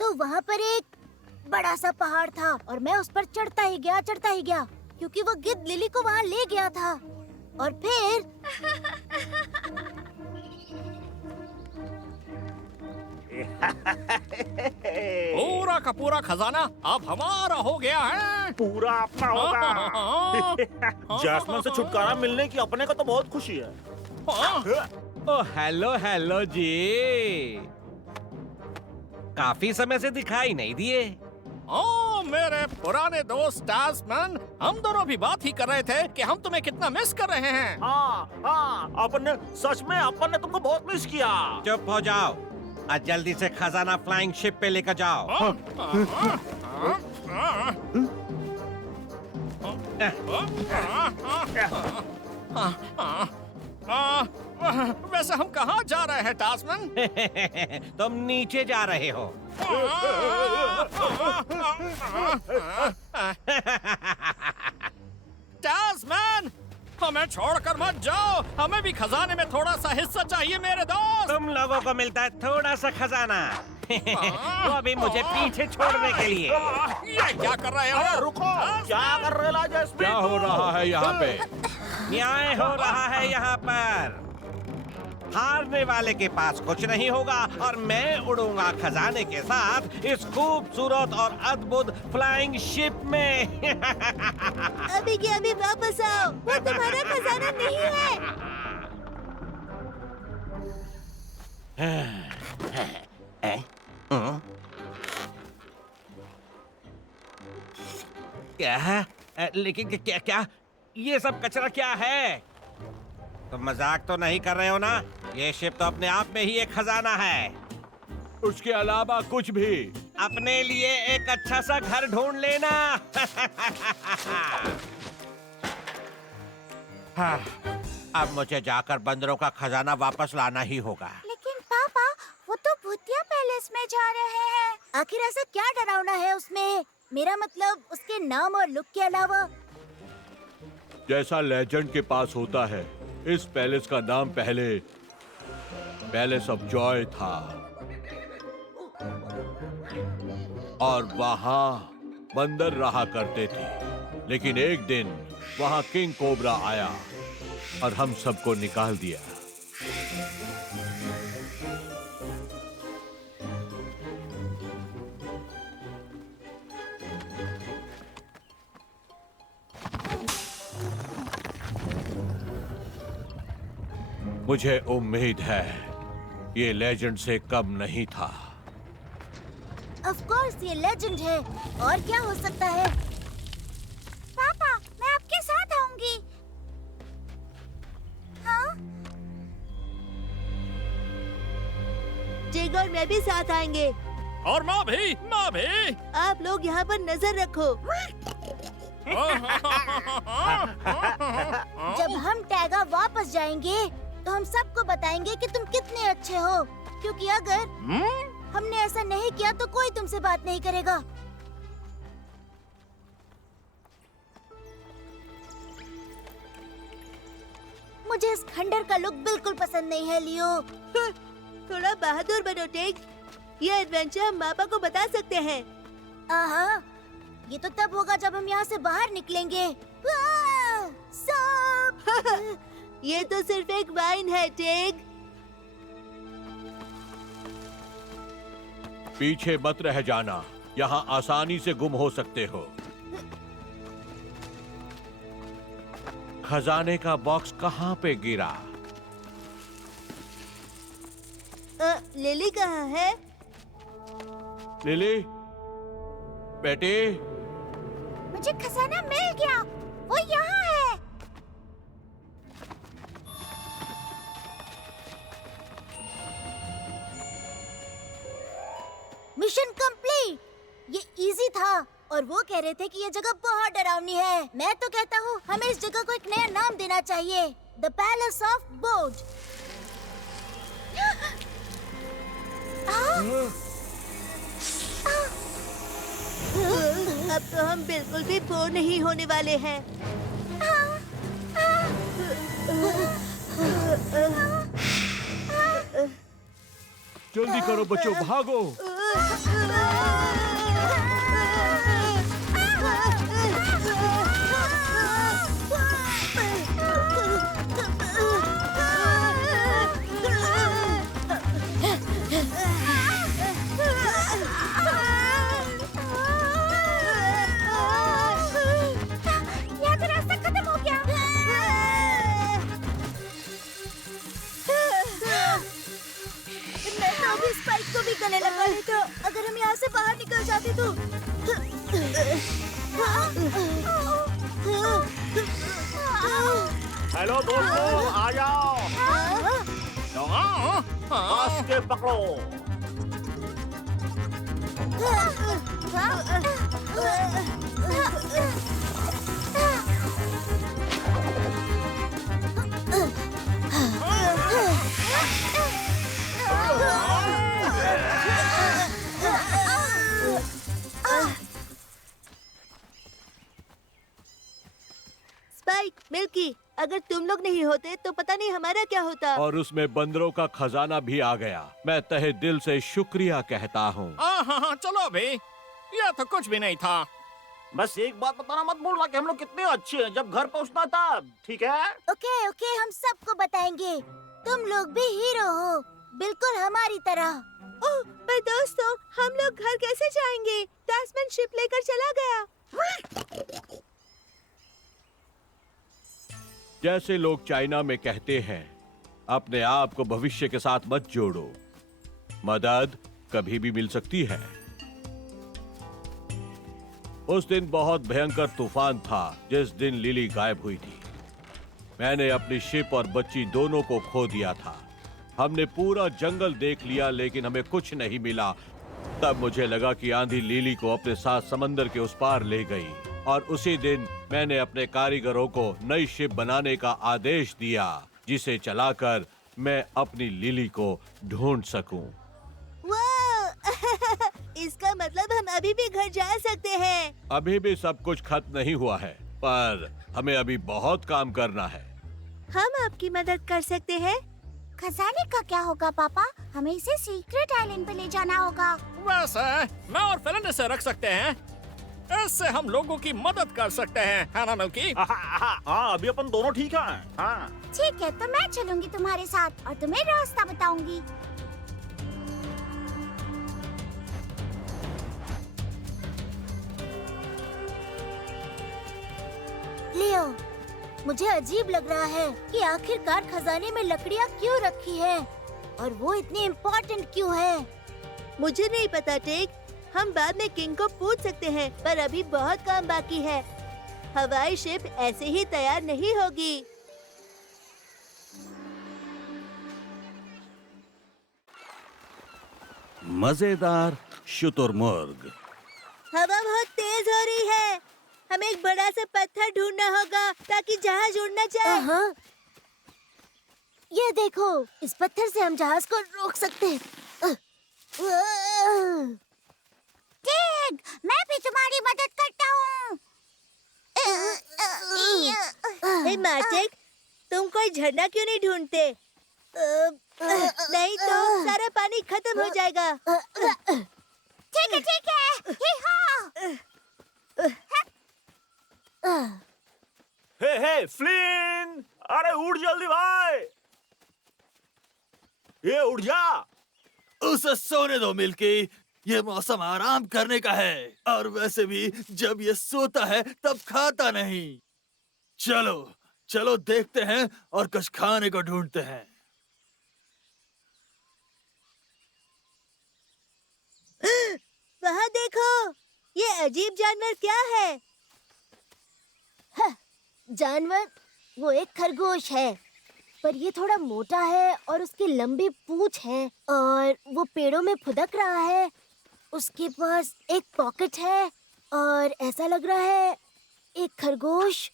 तो वहाँ पर एक बड़ा सा पहाड़ था और मैं उस पर चढ़ता ही गया, क्योंकि वो गिद्ध लिली को वहाँ ले गया था। और फिर पूरा का पूरा खजाना अब हमारा हो गया है। पूरा अपना होगा। जैस्मिन से छुटकारा मिलने की अपने को तो बहुत खुशी है। ओ हेलो हेलो जी, काफी समय से दिखाई नहीं दिए। ओ मेरे पुराने दोस्त टास्कमैन, हम दोनों भी बात ही कर रहे थे कि हम तुम्हें कितना मिस कर रहे हैं। हाँ, अपन ने सच में अपन ने तुमको बहुत मिस किया। चुप हो जाओ, आज जल्दी से खजाना फ्लाइंग शिप पे लेकर जाओ। वैसे हम कहाँ जा रहे हैं टास्कमैन? तुम नीचे जा रहे हो। टास्कमैन, हमें छोड़कर मत जाओ, हमें भी खजाने में थोड़ा सा हिस्सा चाहिए मेरे दोस्त। तुम लोगों को मिलता है थोड़ा सा खजाना। वो अभी मुझे पीछे छोड़ने के लिए। ये क्या कर रहे हो? रुको, क्या कर रहे हो जैस्मिन? क्या हो रहा है यहाँ पे? न्याय हो रहा है यहाँ पर। हारने वाले के पास कुछ नहीं होगा और मैं उड़ूंगा खजाने के साथ इस खूबसूरत और अद्भुत फ्लाइंग शिप में। अभी के अभी वापस आओ, वो तुम्हारा खजाना नहीं है। क्या है? लेकिन क्या क्या ये सब कचरा क्या है? तुम मजाक तो नहीं कर रहे हो ना? ये शिप तो अपने आप में ही एक खजाना है। उसके अलावा कुछ भी। अपने लिए एक अच्छा सा घर ढूंढ लेना। हाँ, अब मुझे जाकर बंदरों का खजाना वापस लाना ही होगा। लेकिन पापा, वो तो भूतिया पैलेस में जा रहे हैं। आखिर ऐसा क्या डरावना है उसमें? मेरा मतलब उसके नाम और लुक के अलावा। जैसा लेजेंड के पास होता है, इस पैलेस का नाम पहले पैलेस ऑफ जॉय था और वहां बंदर रहा करते थे। लेकिन एक दिन वहां किंग कोबरा आया और हम सबको निकाल दिया। मुझे उम्मीद है ये लेजेंड से कम नहीं था। ऑफ कोर्स ये लेजेंड है, और क्या हो सकता है? पापा, मैं आपके साथ आऊंगी। हाँ? जिग और मैं भी साथ आएंगे। और माँ भी, माँ भी। आप लोग यहाँ पर नजर रखो। जब हम टैगा वापस जाएंगे तो हम सबको बताएंगे कि तुम कितने अच्छे हो, क्योंकि अगर हमने ऐसा नहीं किया तो कोई तुमसे बात नहीं करेगा। मुझे इस खंडर का लुक बिल्कुल पसंद नहीं है लियो। थोड़ा बहादुर बनो टेक। ये एडवेंचर हम पापा को बता सकते हैं। आहा, ये तो तब होगा जब हम यहाँ से बाहर निकलेंगे। सांप! ये तो सिर्फ एक वाइन है टेक। पीछे मत रह जाना, यहाँ आसानी से गुम हो सकते हो। खजाने का बॉक्स कहाँ पे गिरा? लिली कहाँ है? लिली, बेटी। मुझे खजाना मिल गया, वो यहाँ है। Mission complete. ये इजी था और वो कह रहे थे कि ये जगह बहुत डरावनी है। मैं तो कहता हूँ हमें इस जगह को एक नया नाम देना चाहिए, द पैलेस ऑफ बोज। अब तो हम बिल्कुल भी बोर नहीं होने वाले हैं। जल्दी करो बच्चों, भागो। ये स्पाइक को भी गले लगा लेता। अगर हम यहाँ से बाहर निकल जाते तो। हेलो दोस्तों, आ जाओ। कस के पकड़ो। स्पाइक, मिल्की, अगर तुम लोग नहीं होते तो पता नहीं हमारा क्या होता। और उसमें बंदरों का खजाना भी आ गया। मैं तहे दिल से शुक्रिया कहता हूँ। हाँ, चलो अभी, यह तो कुछ भी नहीं था। बस एक बात बताना मत भूलना कि हम लोग कितने अच्छे हैं जब घर पहुंचना था, ठीक है? ओके ओके, हम सबको बताएंगे। तुम लोग भी हीरो हो, बिल्कुल हमारी तरह। ओह, पर दोस्तों, हम लोग घर कैसे जाएंगे? टैस्मैन शिप लेकर चला गया। जैसे लोग चाइना में कहते हैं, अपने आप को भविष्य के साथ मत जोड़ो, मदद कभी भी मिल सकती है। उस दिन बहुत भयंकर तूफान था जिस दिन लिली गायब हुई थी। मैंने अपनी शिप और बच्ची दोनों को खो दिया था। हमने पूरा जंगल देख लिया लेकिन हमें कुछ नहीं मिला। तब मुझे लगा कि आंधी लिली को अपने साथ समंदर के उस पार ले गई और उसी दिन मैंने अपने कारीगरों को नई शिप बनाने का आदेश दिया जिसे चलाकर मैं अपनी लिली को ढूंढ सकूं। इसका मतलब हम अभी भी घर जा सकते हैं। अभी भी सब कुछ खत्म नहीं हुआ है, पर हमें अभी बहुत काम करना है। हम आपकी मदद कर सकते हैं। खजाने का क्या होगा पापा? हमें इसे सीक्रेट आइलैंड पे ले जाना होगा। वैसे मैं और फेलन इसे रख सकते हैं। इससे हम लोगों की मदद कर सकते हैं, है ना मिल्की? हाँ, अभी अपन दोनों ठीक हैं। हाँ। ठीक है, तो मैं चलूंगी तुम्हारे साथ और तुम्हें रास्ता बताऊंगी। लियो, मुझे अजीब लग रहा है कि आखिरकार खजाने में लकड़ियाँ क्यों रखी है और वो इतनी इम्पोर्टेंट क्यों है। मुझे नहीं पता टेक, हम बाद में किंग को पूछ सकते हैं, पर अभी बहुत काम बाकी है। हवाई शिप ऐसे ही तैयार नहीं होगी। मजेदार शुतुरमुर्ग। हवा बहुत तेज हो रही है। हमें एक बड़ा सा पत्थर ढूंढना होगा ताकि जहाज उड़ना जाए। हाँ। ये देखो, इस पत्थर से हम जहाज को रोक सकते हैं। टिग, मैं भी तुम्हारी मदद करता हूँ। हे मार्टिक, तुम कोई झरना क्यों नहीं ढूंढते? नहीं तो सारा पानी खत्म हो जाएगा। ठीक है, ठीक है। हे फ्लिन, अरे उठ जल्दी भाई, ये उठ जा। उसे सोने दो मिल्की, ये मौसम आराम करने का है और वैसे भी जब ये सोता है तब खाता नहीं। चलो चलो देखते हैं और कुछ खाने को ढूंढते हैं। वहाँ देखो, ये अजीब जानवर क्या है? जानवर? वो एक खरगोश है, पर ये थोड़ा मोटा है और उसकी लंबी पूंछ है और वो पेड़ों में फुदक रहा है। उसके पास एक पॉकेट है और ऐसा लग रहा है एक खरगोश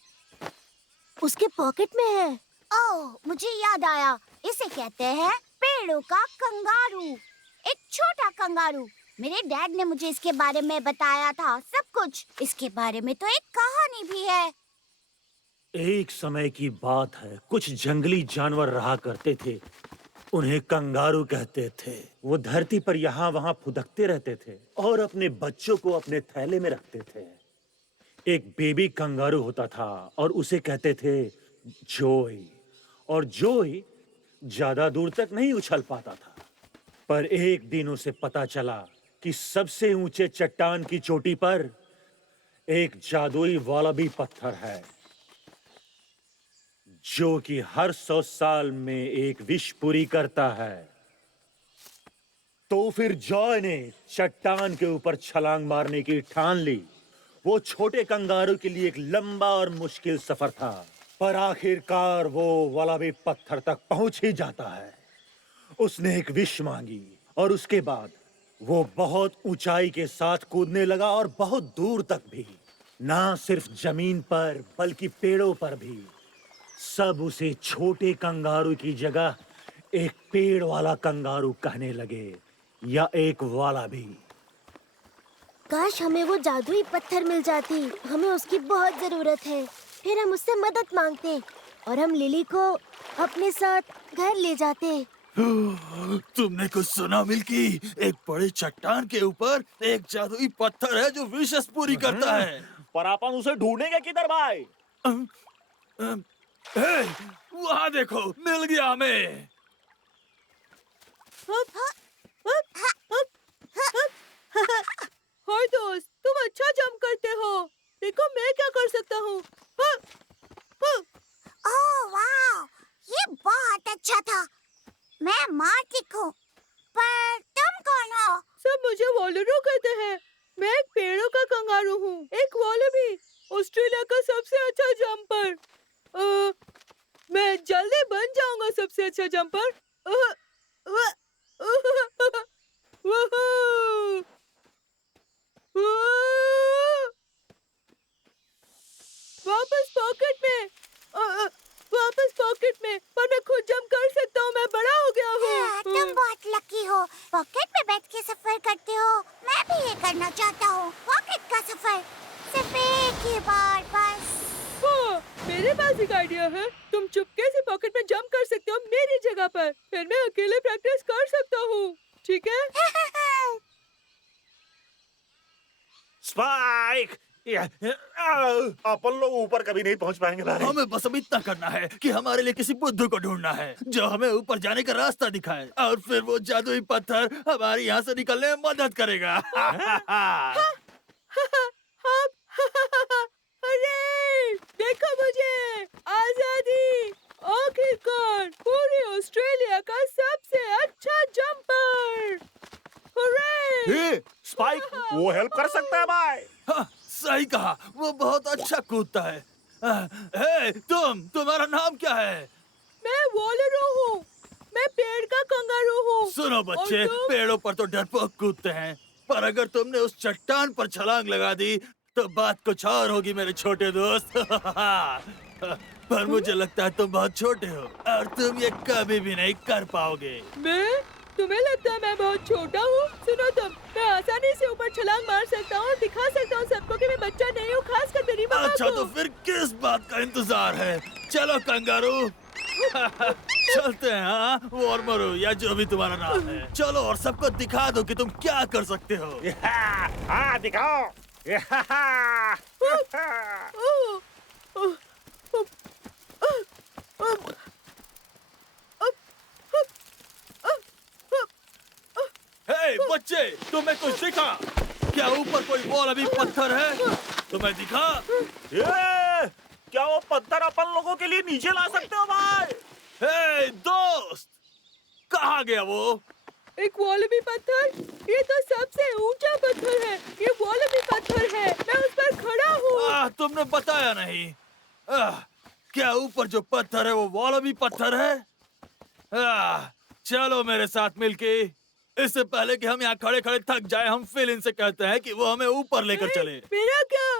उसके पॉकेट में है। ओह, मुझे याद आया, इसे कहते हैं पेड़ों का कंगारू। एक छोटा कंगारू। मेरे डैड ने मुझे इसके बारे में बताया था सब कुछ। इसके बारे में तो एक कहानी भी है। एक समय की बात है, कुछ जंगली जानवर रहा करते थे। उन्हें कंगारू कहते थे। वो धरती पर यहाँ वहाँ फुदकते रहते थे और अपने बच्चों को अपने थैले में रखते थे। एक बेबी कंगारू होता था और उसे कहते थे जोई। और जोई ज्यादा दूर तक नहीं उछल पाता था, पर एक दिन उसे पता चला कि सबसे ऊंचे चट्टान की चोटी पर एक जादुई वालाबी पत्थर है जो कि हर 100 साल में एक विश पूरी करता है। तो फिर जॉय ने चट्टान के ऊपर छलांग मारने की ठान ली। वो छोटे कंगारू के लिए एक लंबा और मुश्किल सफर था, पर आखिरकार वो वालाबी पत्थर तक पहुंच ही जाता है। उसने एक विश मांगी और उसके बाद वो बहुत ऊंचाई के साथ कूदने लगा और बहुत दूर तक भी। ना सिर्फ जमीन पर बल्कि पेड़ों पर भी। सब उसे छोटे कंगारू की जगह एक पेड़ वाला कंगारू कहने लगे, या एक वालाबी। काश हमें वो जादुई पत्थर मिल जाती, हमें उसकी बहुत जरूरत है। फिर हम उससे मदद मांगते और हम लिली को अपने साथ घर ले जाते। तुमने कुछ सुना मिल्की? एक बड़ी चट्टान के ऊपर एक जादुई पत्थर है जो विशेष पूरी करता है। पर अपन उसे ढूंढेंगे किधर भाई? वहाँ देखो, मिल गया हमें। हाय दोस्त, तुम अच्छा जंप करते हो। देखो मैं क्या कर सकता हूँ। ओह वाह, ये बहुत अच्छा था। मैं मार्टिक हूँ, पर तुम कौन हो? सब मुझे वॉलरो कहते हैं। मैं एक पेड़ों का कंगारू हूँ, एक वॉलबी, ऑस्ट्रेलिया का सबसे अच्छा जंपर। मैं जल्दी बन जाऊंगा सबसे अच्छा जंपर। वापस पॉकेट में, वापस पॉकेट में। पर मैं खुद जंप कर सकता हूँ, मैं बड़ा हो गया हूँ। तुम बहुत लकी हो, पॉकेट में बैठ के सफर करते हो। मैं भी ये करना चाहता हूँ, पॉकेट का सफर, सिर्फ एक ही बार बस। मेरे पास एक आइडिया है। तुम चुपके से पॉकेट में जंप कर सकते हो मेरी जगह पर, फिर मैं अकेले प्रैक्टिस कर सकता हूँ, ठीक है? स्पाइक! अपन लोग ऊपर कभी नहीं पहुंच पाएंगे भाई। हमें बस अब इतना करना है कि हमारे लिए किसी बुद्धू को ढूंढना है जो हमें ऊपर जाने का रास्ता दिखाए, और फिर वो जादुई पत्थर हमारे यहाँ से निकलने में मदद करेगा। अरे देखो मुझे, आजादी! आखिरकार पूरे ऑस्ट्रेलिया का सबसे अच्छा जंपर! हुर्रे! स्पाइक वो हेल्प कर सकता है भाई। हाँ, सही कहा, वो बहुत अच्छा कूदता है। हे, तुम्हारा नाम क्या है? मैं वॉलरो हूँ, मैं पेड़ का कंगारू हूँ। सुनो बच्चे, पेड़ों पर तो डरपोक कूदते हैं, पर अगर तुमने उस चट्टान पर छलांग लगा दी तो बात कुछ और होगी मेरे छोटे दोस्त। पर मुझे लगता है तुम बहुत छोटे हो और तुम ये कभी भी नहीं कर पाओगे। मैं? तुम्हें लगता है मैं बहुत छोटा हूँ? सुनो तुम, मैं आसानी से ऊपर छलांग मार सकता हूँ और दिखा सकता हूँ सबको कि मैं बच्चा नहीं हूँ, खासकर मेरी माँ को। अच्छा तो फिर किस बात का इंतजार है? चलो कंगारू। चलते हैं। हाँ, वॉर्मरो या जो भी तुम्हारा नाम है, चलो और सबको दिखा दो कि तुम क्या कर सकते हो। हाँ दिखाओ। हे बच्चे, तुम्हें कुछ दिखा? क्या ऊपर कोई बॉल अभी पत्थर है? तुम्हें दिखा? क्या वो पत्थर अपन लोगों के लिए नीचे ला सकते हो भाई? हे दोस्त, कहाँ गया वो? एक वॉलबी पत्थर? ये तो सबसे ऊंचा पत्थर है। ये वॉलबी पत्थर है, मैं उस पर खड़ा हूँ। तुमने बताया नहीं। क्या ऊपर जो पत्थर है वो वॉलबी पत्थर है? चलो मेरे साथ मिलके। इससे पहले कि हम यहाँ खड़े खड़े थक जाए, हम फिलिन से कहते हैं कि वो हमें ऊपर लेकर चले। मेरा क्या?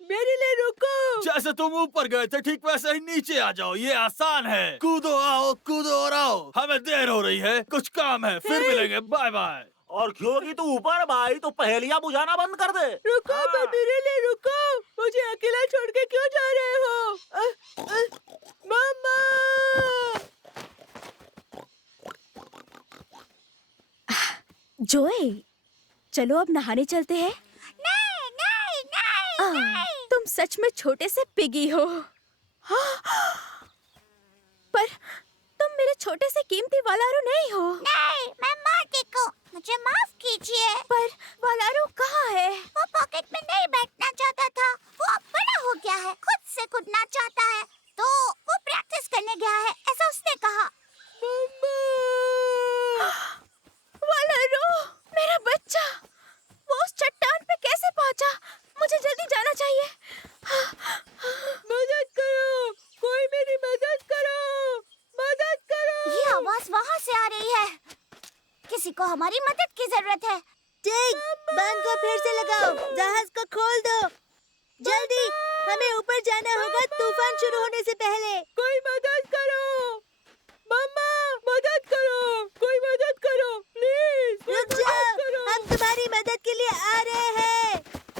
मेरे लिए रुको। जैसे तुम ऊपर गए थे ठीक वैसे ही नीचे आ जाओ, ये आसान है। कूदो आओ, कूदो और आओ। हमें देर हो रही है, कुछ काम है, फिर मिलेंगे। Bye bye. और क्योंकि तू ऊपर भाई तो पहेलियां बुझाना बंद कर दे। रुको, पर मेरे लिए रुको। मुझे अकेला छोड़ के क्यों जा रहे हो? मम्मा! जोए, चलो अब नहाने चलते हैं। नहीं नहीं नहीं नहीं। तुम सच में छोटे से पिगी हो। पर तुम मेरे छोटे से कीमती वालारू नहीं हो। नहीं, मैं मार्टिक हूँ, मुझे माफ कीजिए। पर वालारू कहाँ है? वो पॉकेट में नहीं बैठना चाहता था, वो अब बड़ा हो गया है, खुद से कूदना चाहता है, तो वो प्रैक्टिस करने गया है, ऐसा उसने कहा। वालारू! किसी को हमारी मदद की जरूरत है। टिग, बांध को फिर से लगाओ, जहाज को खोल दो। जल्दी, हमें ऊपर जाना होगा तूफान शुरू होने से पहले। कोई मदद करो, मम्मा मदद करो, कोई मदद करो प्लीज। रुक जाओ, हम तुम्हारी मदद के लिए आ रहे हैं।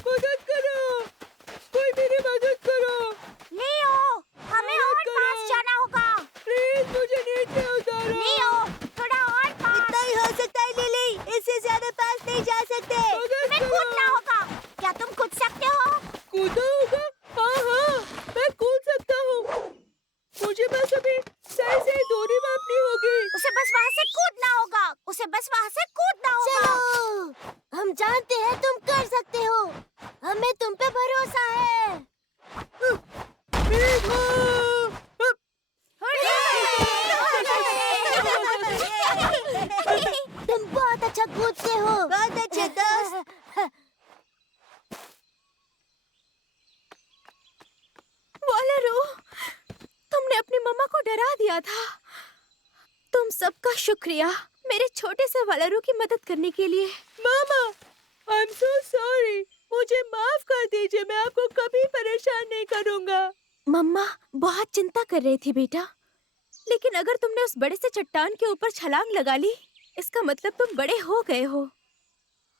मदद करो, कोई मेरी मदद करो। लियो, हमें और पास जाना होगा। प्लीज मुझे नीचे उतारो। लियो, थोड़ा और पास। इतना ही हो सकता है लिली, इससे ज्यादा पास नहीं जा सकते। तुम्हें कूदना होगा। क्या तुम कूद सकते हो? कूदा होगा? हाँ, मैं कूद सकता हूँ। मुझे बस अभी सही दूरी मापनी होगी। उसे बस वहाँ से कूदना होगा। उसे बस वहाँ से कूदना होगा। चलो, हम जानते हैं तुम कर सकते हो। हमें तुम पे भरोसा है। तुम बहुत अच्छा कूदते हो। बहुत अच्छे दोस्त। वालरू, तुमने अपनी मम्मा को डरा दिया था। तुम सबका शुक्रिया मेरे छोटे से वालरू की मदद करने के लिए। मामा, आई एम सो सॉरी। मुझे माफ कर दीजिए, मैं आपको कभी परेशान नहीं करूँगा। मम्मा बहुत चिंता कर रही थी बेटा, लेकिन अगर तुमने उस बड़े से चट्टान के ऊपर छलांग लगा ली, इसका मतलब तुम बड़े हो गए हो।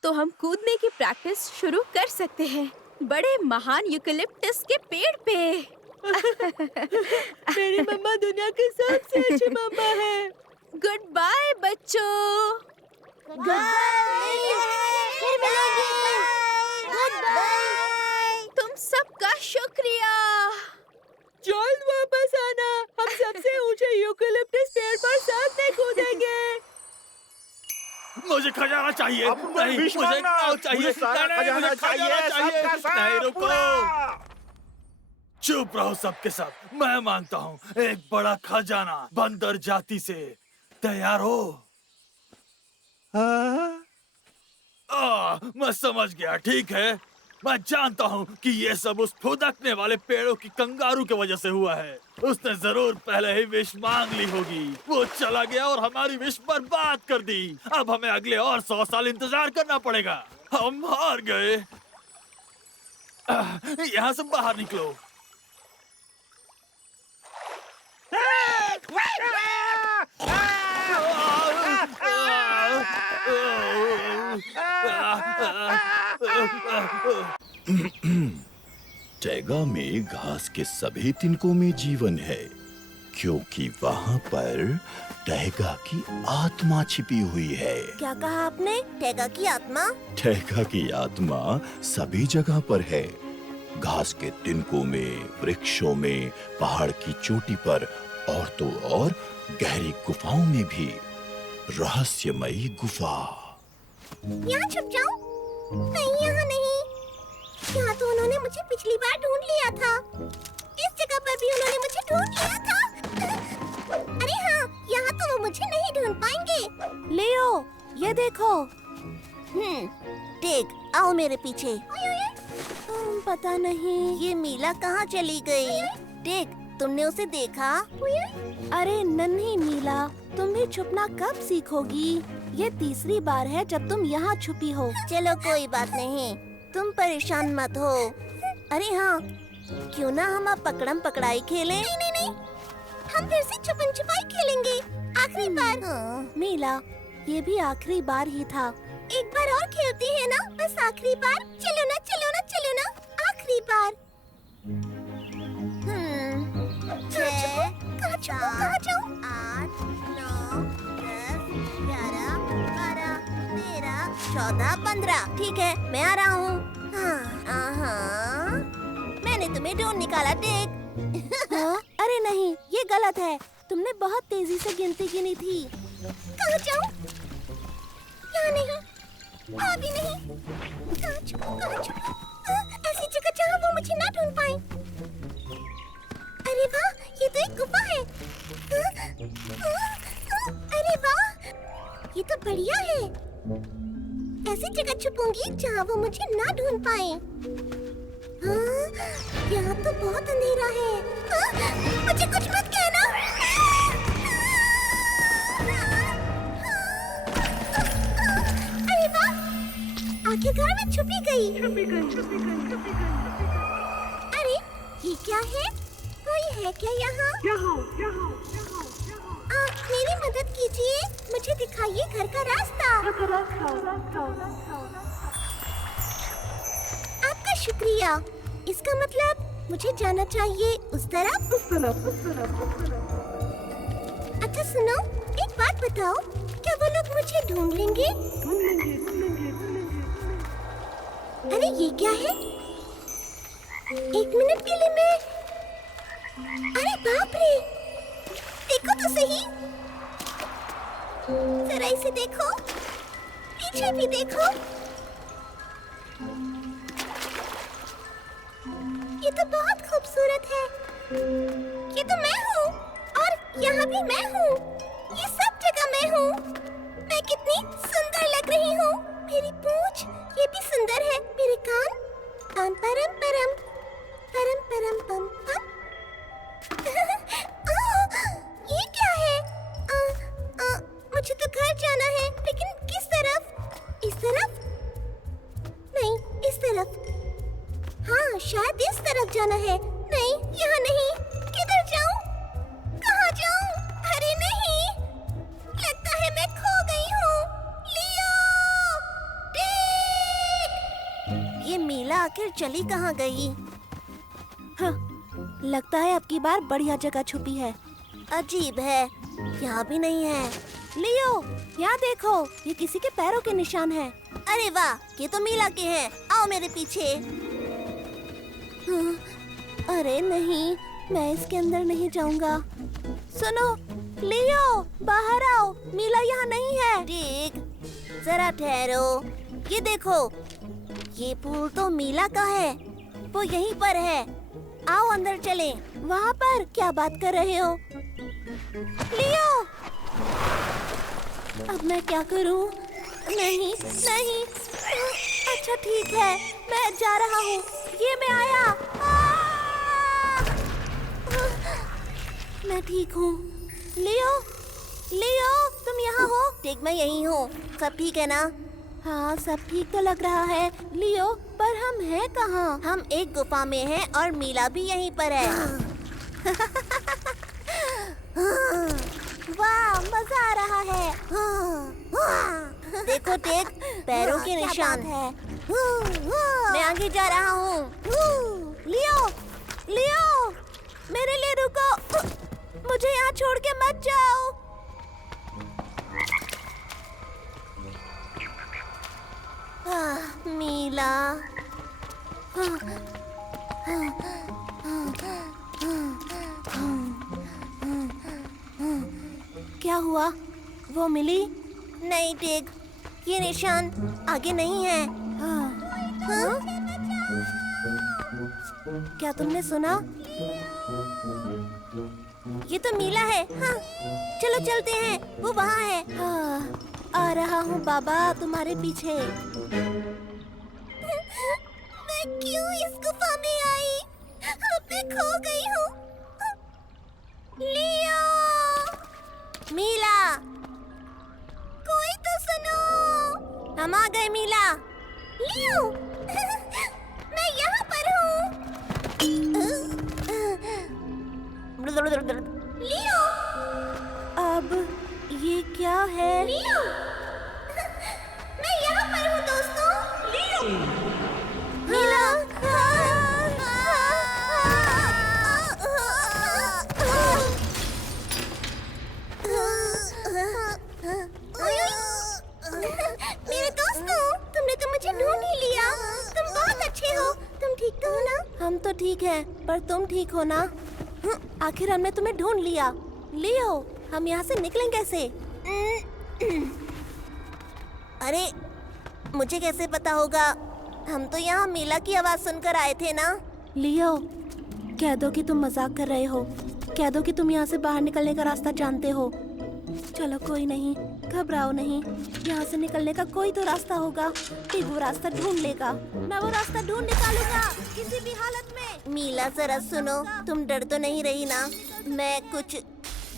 तो हम कूदने की प्रैक्टिस शुरू कर सकते हैं, बड़े महान यूकेलिप्टस के पेड़ पे। मेरी मम्मा दुनिया की सबसे अच्छी मम्मा है। गुड बाय बच्चों। तुम सबका शुक्रिया। जल्द वापस आना, हम सबसे ऊंचे यूकेलिप्टस पेड़ पर साथ में कूदेंगे। मुझे खजाना चाहिए। नहीं, मुझे नाव चाहिए। मुझे सारा नहीं, खजाना मुझे खजाना चाहिए, सबका सब नहीं, रुको। पूरा। चुप रहो सबके सब। मैं मांगता हूँ एक बड़ा खजाना बंदर जाति से। तैयार हो? मैं समझ गया। ठीक है, मैं जानता हूँ कि ये सब उस फुदकने वाले पेड़ों की कंगारू की वजह से हुआ है। उसने जरूर पहले ही विश मांग ली होगी। वो चला गया और हमारी विश बर्बाद कर दी। अब हमें अगले और 100 साल इंतजार करना पड़ेगा। हम हार गए। यहाँ से बाहर निकलो। टैगा में घास के सभी तिनकों में जीवन है, क्योंकि वहाँ पर टैगा की आत्मा छिपी हुई है। क्या कहा आपने? टैगा की आत्मा? टैगा की आत्मा सभी जगह पर है। घास के तिनकों में, वृक्षों में, पहाड़ की चोटी पर और तो और गहरी गुफाओं में भी। रहस्यमयी गुफा। यहाँ छुप जाऊं? नहीं, यहाँ नहीं। यहाँ तो उन्होंने मुझे पिछली बार ढूंढ लिया था। इस जगह पर भी उन्होंने मुझे ढूंढ लिया था। अरे हाँ, यहाँ तो वो मुझे नहीं ढूंढ पाएंगे। लियो, ये देखो। टिग, आओ मेरे पीछे। पता नहीं ये मीला कहाँ चली गई। टिग, तुमने उसे देखा? अरे नन्ही मीला, तुम भी छुपना कब सीखोगी? ये तीसरी बार है जब तुम यहाँ छुपी हो। चलो कोई बात नहीं, तुम परेशान मत हो। अरे हाँ, क्यों ना हम अब पकड़म पकड़ाई खेलें? नहीं, नहीं, हम फिर से छुपन छुपाई खेलेंगे। आखिरी बार। मीला, ये भी आखिरी बार ही था। एक बार और खेलते हैं ना, बस आखिरी बार। चलो ना, चलो ना, चलो ना, आखिरी बार। कहाँ जाऊँ? 8, 9, 10, 11, 12, 13, 14, 15। ठीक है, मैं आ रहा हूँ। मैंने तुम्हें ढूंढ निकाला, टिग। अरे नहीं, ये गलत है। तुमने बहुत तेजी से गिनती गिनी थी। कहाँ जाऊँ? यहाँ नहीं, अभी नहीं। कहाँ जाऊँ? ऐसी जगह जहाँ वो मुझे ना ढूंढ पाए। अरे वाह, ये तो एक गुफा है। अरे वाह, ये तो बढ़िया है। ऐसी जगह छुपूंगी जहाँ वो मुझे ना ढूंढ पाए। यहाँ तो बहुत अंधेरा है। मुझे कुछ मत कहना। घर में छुपी गई। अरे ये क्या है? कोई है क्या यहाँ? मेरी मदद कीजिए, मुझे दिखाइए घर का रास्ता। आपका शुक्रिया। इसका मतलब मुझे जाना चाहिए उस तरफ। अच्छा सुनो, एक बात बताओ, क्या वो लोग मुझे ढूंढ लेंगे? अरे ये क्या है? 1 मिनट के लिए मैं... अरे बाप रे, देखो तो सही, जरा इसे देखो, पीछे भी देखो। ये तो बहुत खूबसूरत है। ये तो मैं हूँ, और यहाँ भी मैं हूँ। ये सब जगह मैं हूँ। मैं कितनी सुंदर लग रही हूँ। मेरी पूंछ, ये भी सुंदर है। मेरे कान, कान परम परम परम परम पम पम। ये क्या है? मुझे तो घर जाना है, लेकिन किस तरफ? इस तरफ? नहीं, इस तरफ। हाँ, शायद इस तरफ जाना है। नहीं, यहाँ नहीं। किधर जाऊँ? कहाँ जाऊँ? अरे नहीं, लगता है मैं खो गई हूँ। लियो! टिक! ये मीला आखिर चली कहाँ गई? हाँ, लगता है अब की बार बढ़िया जगह छुपी है। अजीब है, यहाँ भी नहीं है। लियो, यहाँ देखो, ये किसी के पैरों के निशान हैं। अरे वाह, ये तो मीला के हैं। आओ मेरे पीछे। अरे नहीं, मैं इसके अंदर नहीं जाऊंगा। सुनो, लियो, बाहर आओ, मीला यहाँ नहीं है। ठीक, जरा ठहरो। ये देखो, ये फूल तो मीला का है, वो यहीं पर है। आओ अंदर चलें। वहाँ पर क्या बात कर रहे हो? लियो, अब मैं क्या करूँ? नहीं, नहीं। अच्छा ठीक है, मैं जा रहा हूँ। ये मैं आया। मैं ठीक हूँ। लियो, लियो, तुम यहाँ हो? ठीक, मैं यहीं हूँ। सब ठीक है ना? हाँ, सब ठीक तो लग रहा है। लियो, पर हम हैं कहाँ? हम एक गुफा में हैं और मीला भी यहीं पर है। वाह, मजा आ रहा है। देखो टेक, पैरों के निशान है। मैं आगे जा रहा हूँ। लियो, लियो, मेरे लिए रुको। मुझे यहाँ छोड़ के मत जाओ। मीला, क्या हुआ? वो मिली? नहीं टेक, ये निशान आगे नहीं है। हाँ? क्या तुमने सुना? ये तो मीला है। हाँ, चलो चलते हैं, वो वहाँ है। हाँ, आ रहा हूँ बाबा, तुम्हारे पीछे। मैं क्यों इस गुफा में आई? अब मैं खो गई हूँ। लियो, मीला, कोई तो सुनो। हम आ गए मीला। लियो, मैं यहाँ पर हूँ। लियो, अब ये क्या है? लियो, मैं यहाँ पर हूँ दोस्तों। लियो, मीला, मेरे दोस्तों, तुमने तो मुझे ढूंढ ही लिया। तुम बहुत अच्छे हो। तुम ठीक तो हो ना? हम तो ठीक हैं, पर तुम ठीक हो ना? आखिर हमने तुम्हें ढूंढ लिया। लियो, हम यहाँ से निकलें कैसे? अरे, मुझे कैसे पता होगा? हम तो यहाँ मीला की आवाज सुनकर आए थे ना। लियो, कह दो कि तुम मजाक कर रहे हो। कह दो कि तुम यहाँ से बाहर निकलने का रास्ता जानते हो। चलो कोई नहीं, घबराओ नहीं। यहाँ से निकलने का कोई तो रास्ता होगा। फिर वो रास्ता ढूंढ लेगा। मैं वो रास्ता ढूंढ निकालूंगा किसी भी हालत में। मीला, जरा सुनो, तुम डर तो नहीं रही ना? मैं कुछ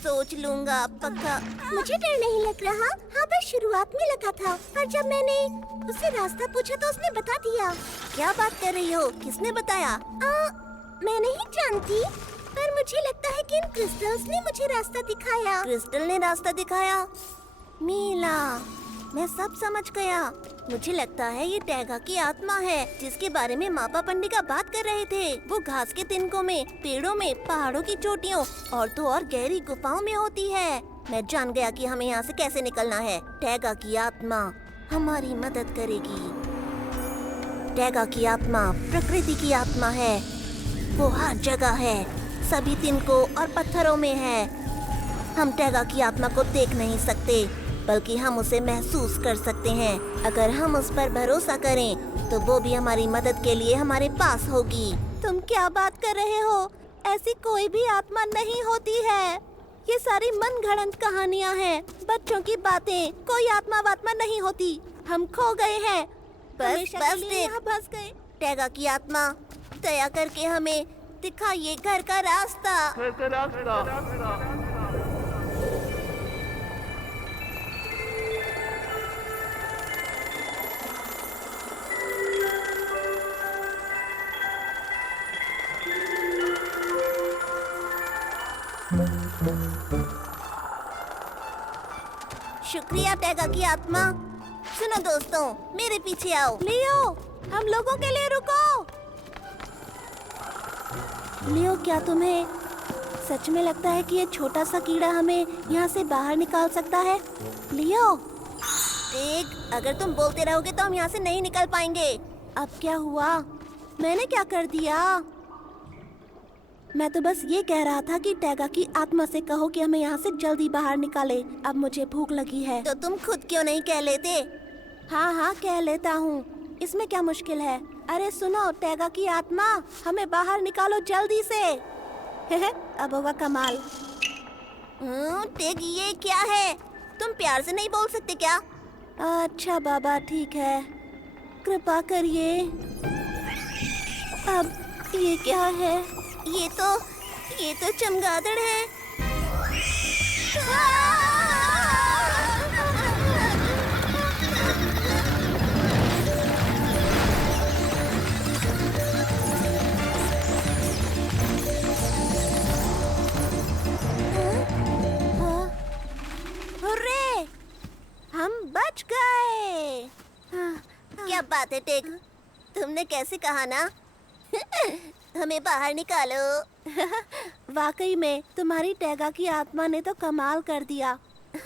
सोच लूंगा पक्का। मुझे डर नहीं लग रहा। हाँ, बस शुरुआत में लगा था, पर जब मैंने उससे रास्ता पूछा तो उसने बता दिया। क्या बात कर रही हो? किसने बताया? मैं नहीं जानती, पर मुझे लगता है कि इन क्रिस्टल्स ने मुझे रास्ता दिखाया। क्रिस्टल ने रास्ता दिखाया? मीला, मैं सब समझ गया। मुझे लगता है ये टैगा की आत्मा है, जिसके बारे में मापा पंडिका बात कर रहे थे। वो घास के तिनकों में, पेड़ों में, पहाड़ों की चोटियों और तो और गहरी गुफाओं में होती है। मैं जान गया कि हमें यहाँ से कैसे निकलना है। टैगा की आत्मा हमारी मदद करेगी। टैगा की आत्मा प्रकृति की आत्मा है। वो हर जगह है, सभी तिनकों और पत्थरों में है। हम टैगा की आत्मा को देख नहीं सकते, बल्कि हम उसे महसूस कर सकते हैं। अगर हम उस पर भरोसा करें तो वो भी हमारी मदद के लिए हमारे पास होगी। तुम क्या बात कर रहे हो? ऐसी कोई भी आत्मा नहीं होती है। ये सारी मनगढ़ंत कहानियाँ हैं, बच्चों की बातें। कोई आत्मा वात्मा नहीं होती। हम खो गए हैं। बस यहाँ फंस गए। टैगा की आत्मा, दया करके हमें दिखाइए घर का रास्ता। शुक्रिया टैगा की आत्मा। सुनो दोस्तों, मेरे पीछे आओ। लियो, हम लोगों के लिए रुको। लियो, क्या तुम्हें सच में लगता है कि ये छोटा सा कीड़ा हमें यहाँ से बाहर निकाल सकता है? लियो, देख, अगर तुम बोलते रहोगे तो हम यहाँ से नहीं निकल पाएंगे। अब क्या हुआ? मैंने क्या कर दिया? मैं तो बस ये कह रहा था कि टैगा की आत्मा से कहो कि हमें यहाँ से जल्दी बाहर निकाले। अब मुझे भूख लगी है। तो तुम खुद क्यों नहीं कह लेते? हाँ, कह लेता हूँ। इसमें क्या मुश्किल है? अरे सुनो टैगा की आत्मा, हमें बाहर निकालो जल्दी से। अब होगा कमाल। टेग, ये क्या है? तुम प्यार से नहीं बोल सकते क्या? अच्छा बाबा, ठीक है, कृपा करिए। अब ये क्या है? ये तो चमगादड़ है। हुर्रे! हम बच गए। क्या बात है टेक, तुमने कैसे कहा ना? हमें बाहर निकालो। वाकई में तुम्हारी टैगा की आत्मा ने तो कमाल कर दिया।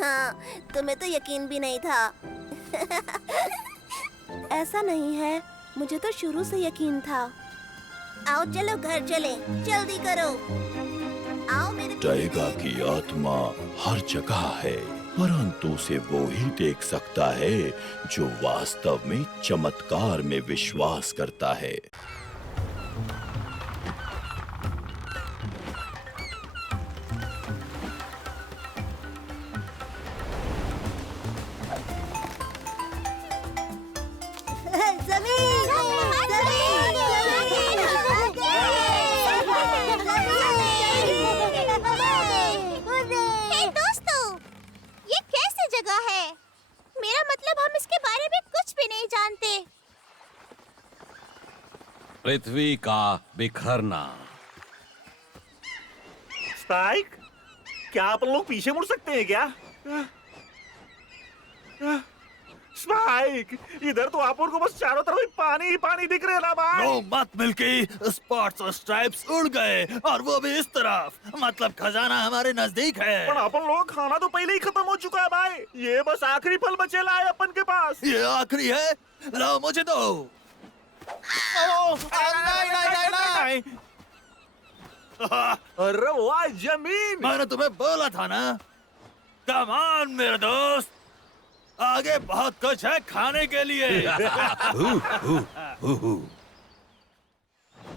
हाँ, तुम्हें तो यकीन भी नहीं था। ऐसा नहीं है, मुझे तो शुरू से यकीन था। आओ चलो घर चलें, जल्दी करो। आओ मेरे। टैगा की आत्मा हर जगह है, परंतु उसे वो ही देख सकता है जो वास्तव में चमत्कार में विश्वास करता है। पृथ्वी का बिखरना। स्पाइक, क्या आप लोग पीछे मुड़ सकते हैं क्या? स्पाइक, इधर तो आप को बस चारों तरफ पानी ही पानी दिख रहे ना भाई। नो मत मिल्की, स्पॉट्स और स्ट्राइप्स उड़ गए और वो भी इस तरफ। मतलब खजाना हमारे नजदीक है। पर अपन लोग खाना तो पहले ही खत्म हो चुका है भाई। ये बस आखिरी फल बचेला है अपन के पास। ये आखिरी है? लो मुझे दो। नहीं। अरे वाह जमीन! मैंने तुम्हें बोला था ना। कम ऑन मेरे दोस्त, आगे बहुत कुछ है खाने के लिए।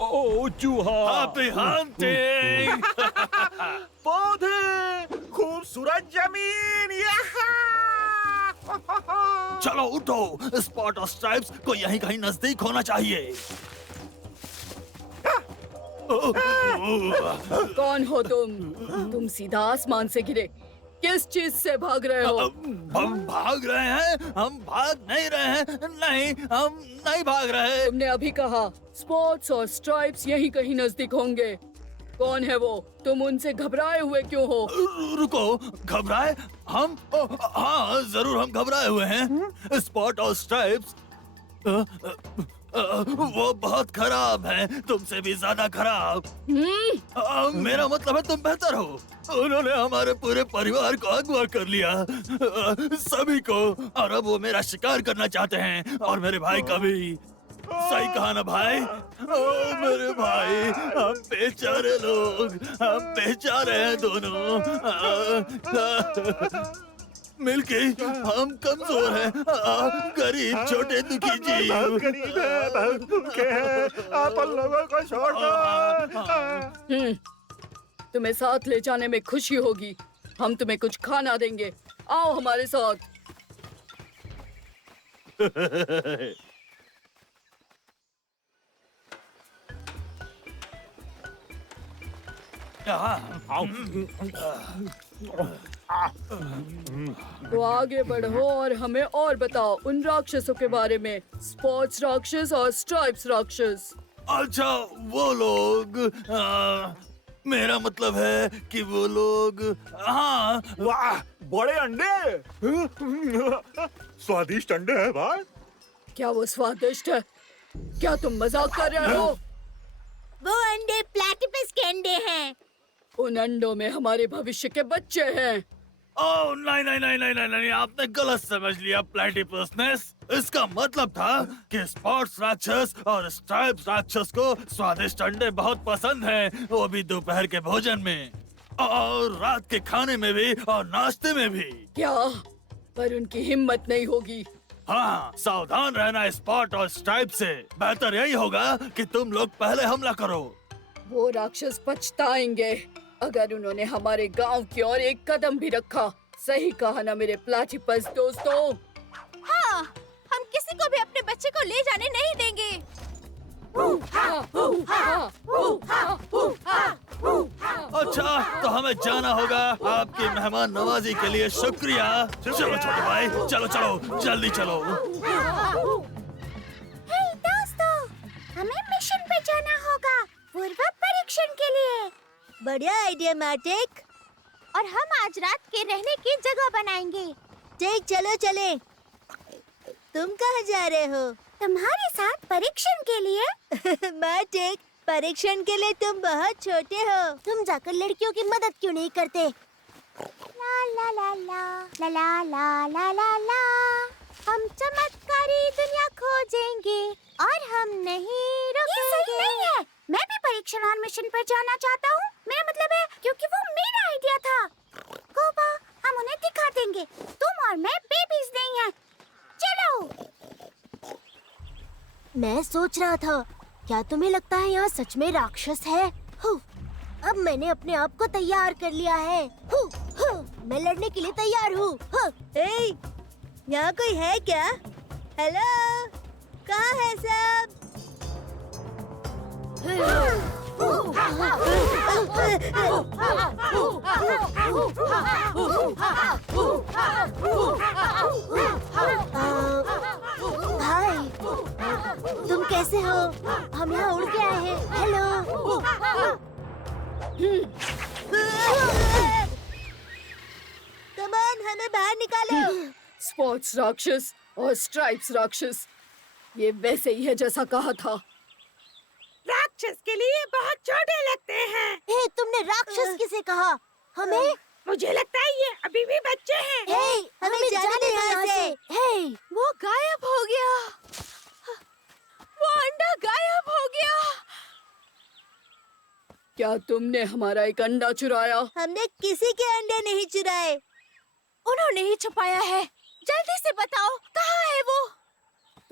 ओ चूहा! Happy hunting! पौधे, खूबसूरत जमीन। चलो उठो, स्पॉट और स्ट्राइप्स को यहीं कहीं नजदीक होना चाहिए। कौन हो तुम? तुम सीधा आसमान से गिरे। किस चीज से भाग रहे हो? हम भाग रहे हैं? हम भाग नहीं रहे हैं। नहीं, हम नहीं भाग रहे। तुमने अभी कहा स्पॉट्स और स्ट्राइप्स यहीं कहीं नजदीक होंगे। कौन है वो? तुम उनसे घबराए हुए क्यों हो? रुको, घबराए? हम हाँ, जरूर हम घबराए हुए हैं। स्पॉट और स्ट्राइप्स वो बहुत खराब हैं, तुमसे भी ज्यादा खराब। मेरा मतलब है तुम बेहतर हो। उन्होंने हमारे पूरे परिवार को अगवा कर लिया, सभी को, और अब वो मेरा शिकार करना चाहते हैं, और मेरे भाई का भी। सही कहा ना भाई? ओ मेरे भाई, हम बेचारे लोग, हम बेचारे हैं दोनों। मिलके हम कमजोर हैं, गरीब छोटे दुखी जीव। गरीब है, बहुत भूखे हैं, आप उन लोगों को छोड़ दो। तुम्हें साथ ले जाने में खुशी होगी। हम तुम्हें कुछ खाना देंगे। आओ हमारे साथ। तो आगे बढ़ो और हमें और बताओ उन राक्षसों के बारे में, स्पॉट्स राक्षस और स्ट्राइप्स राक्षस। अच्छा, वो लोग, मेरा मतलब है कि वो लोग, हाँ। वाह, बड़े अंडे! स्वादिष्ट अंडे हैं भाई। क्या वो स्वादिष्ट है? क्या तुम मजाक कर रहे हो? वो अंडे प्लैटिपस के अंडे हैं। उन अंडों में हमारे भविष्य के बच्चे हैं। ओह नहीं नहीं नहीं नहीं नहीं नहीं, आपने गलत समझ लिया प्लैटिपसनेस। इसका मतलब था कि स्पॉट्स राक्षस और स्ट्राइप्स राक्षस को स्वादिष्ट अंडे बहुत पसंद हैं, वो भी दोपहर के भोजन में, और रात के खाने में भी, और नाश्ते में भी। क्या? पर उनकी हिम्मत नहीं होगी। हाँ, सावधान रहना स्पॉट और स्ट्राइप से। बेहतर यही होगा कि तुम लोग पहले हमला करो। वो राक्षस पछताएंगे अगर उन्होंने हमारे गांव की ओर एक कदम भी रखा। सही कहा ना मेरे प्लैटिपस दोस्तों? हाँ, हम किसी को भी अपने बच्चे को ले जाने नहीं देंगे। अच्छा, तो हमें जाना होगा। आपकी मेहमान नवाजी के लिए शुक्रिया। चलो छोटे भाई, चलो चलो, जल्दी चलो। हे दोस्तों, हमें मिशन पे जाना होगा, पूर्व परीक्षण के लिए। बढ़िया आइडिया मैटिक। और हम आज रात के रहने की जगह बनाएंगे। ठीक, चलो चले। तुम कहाँ जा रहे हो? तुम्हारे साथ परीक्षण के लिए। मैटिक, परीक्षण के लिए तुम बहुत छोटे हो। तुम जाकर लड़कियों की मदद क्यों नहीं करते? ला ला ला ला ला ला ला ला ला ला। हम चमत्कारी दुनिया खोजेंगे और हम नहीं रुकेंगे। ये सही नहीं है। मैं भी परीक्षण और मिशन पर जाना चाहता हूँ। मेरा मतलब है क्योंकि वो मेरा आइडिया था। कोबा, हम उन्हें दिखा देंगे तुम और मैं बेबीज नहीं हैं। चलो। मैं सोच रहा था, क्या तुम्हें लगता है यहाँ सच में राक्षस है? अब मैंने अपने आप को तैयार कर लिया है। मैं लड़ने के लिए तैयार हूँ। यहाँ कोई है क्या? हेलो, कहाँ है सब? हाय, तुम कैसे हो? हम यहाँ उड़ के आए हैं। हेलो। कम ऑन, हमें बाहर निकालो। स्पॉट्स राक्षस और स्ट्राइप्स राक्षस, ये वैसे ही है जैसा कहा था। राक्षस के लिए बहुत छोटे लगते हैं। हे, तुमने राक्षस किसे कहा? हमें? मुझे लगता है ये अभी भी बच्चे हैं। हे, हमें जाने दो यहाँ से। हे, वो गायब हो गया। वो अंडा गायब हो गया। क्या तुमने हमारा एक अंडा चुराया? हमने किसी के अंडे नहीं चुराए। उन्होंने ही छुपाया है। जल्दी से बताओ, कहाँ है वो?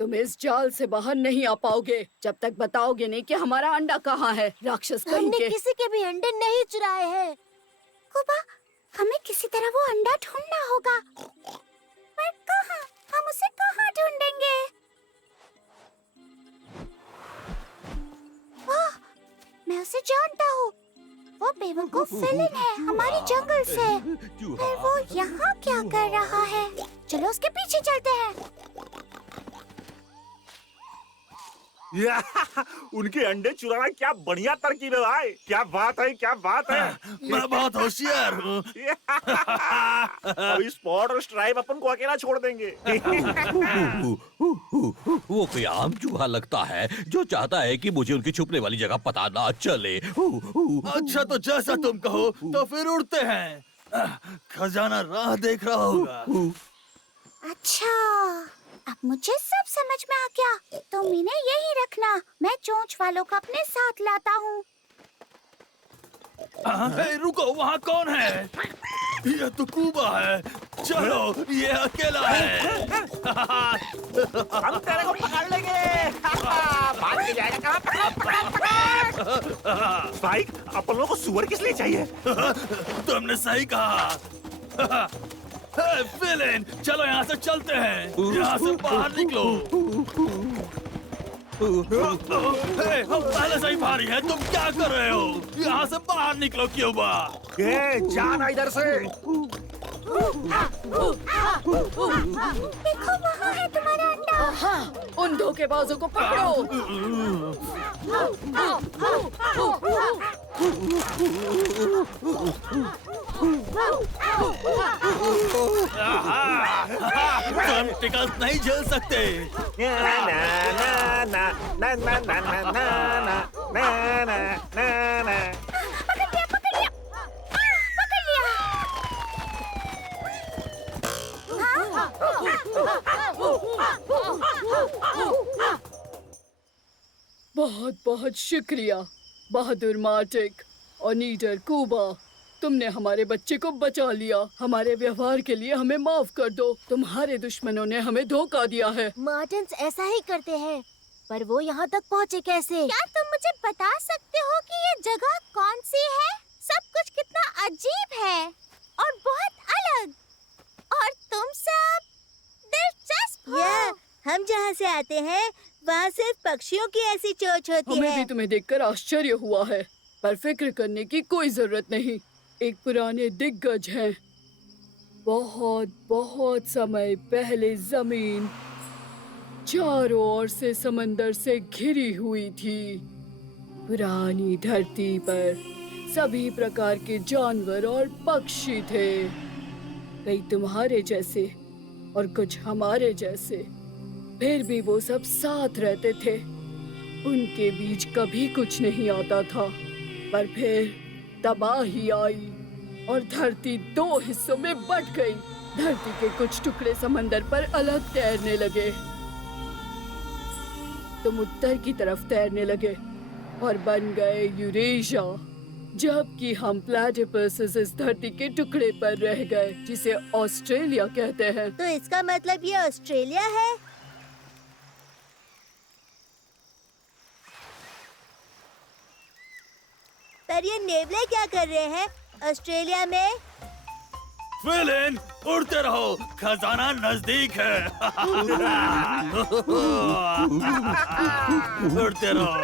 तुम इस जाल से बाहर नहीं आ पाओगे जब तक बताओगे नहीं कि हमारा अंडा कहाँ है। राक्षस कहीं हमने के। किसी के भी अंडे नहीं चुराए हैं। कुबा, हमें किसी तरह वो अंडा ढूंढना होगा। पर कहाँ? हम उसे कहाँ ढूंढेंगे? ओह, मैं से जानता हूँ। वो बेवकूफ फिलिन है हमारी जंगल से। पर वो यहाँ क्या कर रहा है? चलो उसके पीछे चलते हैं। उनके अंडे चुराना क्या बढ़िया तरकीब है भाई। क्या बात है, क्या बात है। मैं बहुत होशियार हूँ। अभी स्पॉट और स्ट्राइप अपन को अकेला छोड़ देंगे। वो कोई आम चूहा लगता है जो चाहता है कि मुझे उनकी छुपने वाली जगह पता ना चले। अच्छा तो जैसा तुम कहो तो फिर उड़ते हैं। खजाना राह देख रहा होगा। अच्छा, अब मुझे सब समझ में आ गया। तुम इन्हें यही रखना, मैं चोंच वालों को अपने साथ लाता हूँ। रुको, वहाँ कौन है? ये तो कूबा है। चलो, ये अकेला है। हम तेरे को पकड़ लेंगे। भाग के जाएगा कहाँ? पकड़। स्पाइक, अपन लोगों को सुअर किस लिए चाहिए? तुमने सही कहा। फिलिन, चलो यहाँ से चलते हैं। यहाँ से बाहर निकलो। हम पहले से ही भारी हैं, तुम क्या कर रहे हो? यहाँ से बाहर निकलो क्यूबा। जाना इधर से। देखो वहाँ है तुम्हारा अंडा। हाँ, उन धोखेबाजों को पकड़ो। तुम टिकल नहीं झेल सकते। ना ना ना ना ना ना ना ना ना ना ना ना ना। पकड़ लिया, पकड़ लिया, पकड़ लिया। बहुत बहुत शुक्रिया बहादुर मार्टिक और नीडर कूबा। तुमने हमारे बच्चे को बचा लिया। हमारे व्यवहार के लिए हमें माफ कर दो। तुम्हारे दुश्मनों ने हमें धोखा दिया है। मार्टिन्स ऐसा ही करते हैं, पर वो यहाँ तक पहुँचे कैसे? क्या तुम मुझे बता सकते हो कि ये जगह कौन सी है? सब कुछ कितना अजीब है और बहुत अलग। और तुम सब दिलचस्प हो। हम जहाँ से आते हैं वहाँ सिर्फ पक्षियों की ऐसी चोंच होती हमें है। भी तुम्हें देखकर आश्चर्य हुआ है, पर फिक्र करने की कोई जरूरत नहीं। एक पुराने दिग्गज हैं। बहुत बहुत समय पहले जमीन चारों ओर से समंदर से घिरी हुई थी। पुरानी धरती पर सभी प्रकार के जानवर और पक्षी थे, कई तुम्हारे जैसे और कुछ हमारे जैसे। फिर भी वो सब साथ रहते थे। उनके बीच कभी कुछ नहीं आता था, पर फिर तबाही आई और धरती दो हिस्सों में बंट गई। धरती के कुछ टुकड़े समंदर पर अलग तैरने लगे। तुम उत्तर की तरफ तैरने लगे और बन गए यूरेशिया, जबकि हम प्लेटिपस इस धरती के टुकड़े पर रह गए जिसे ऑस्ट्रेलिया कहते हैं। तो इसका मतलब ये ऑस्ट्रेलिया है? पर ये नेवले क्या कर रहे हैं ऑस्ट्रेलिया में? फिलिन, उड़ते रहो, खजाना नजदीक है। उड़ते रहो।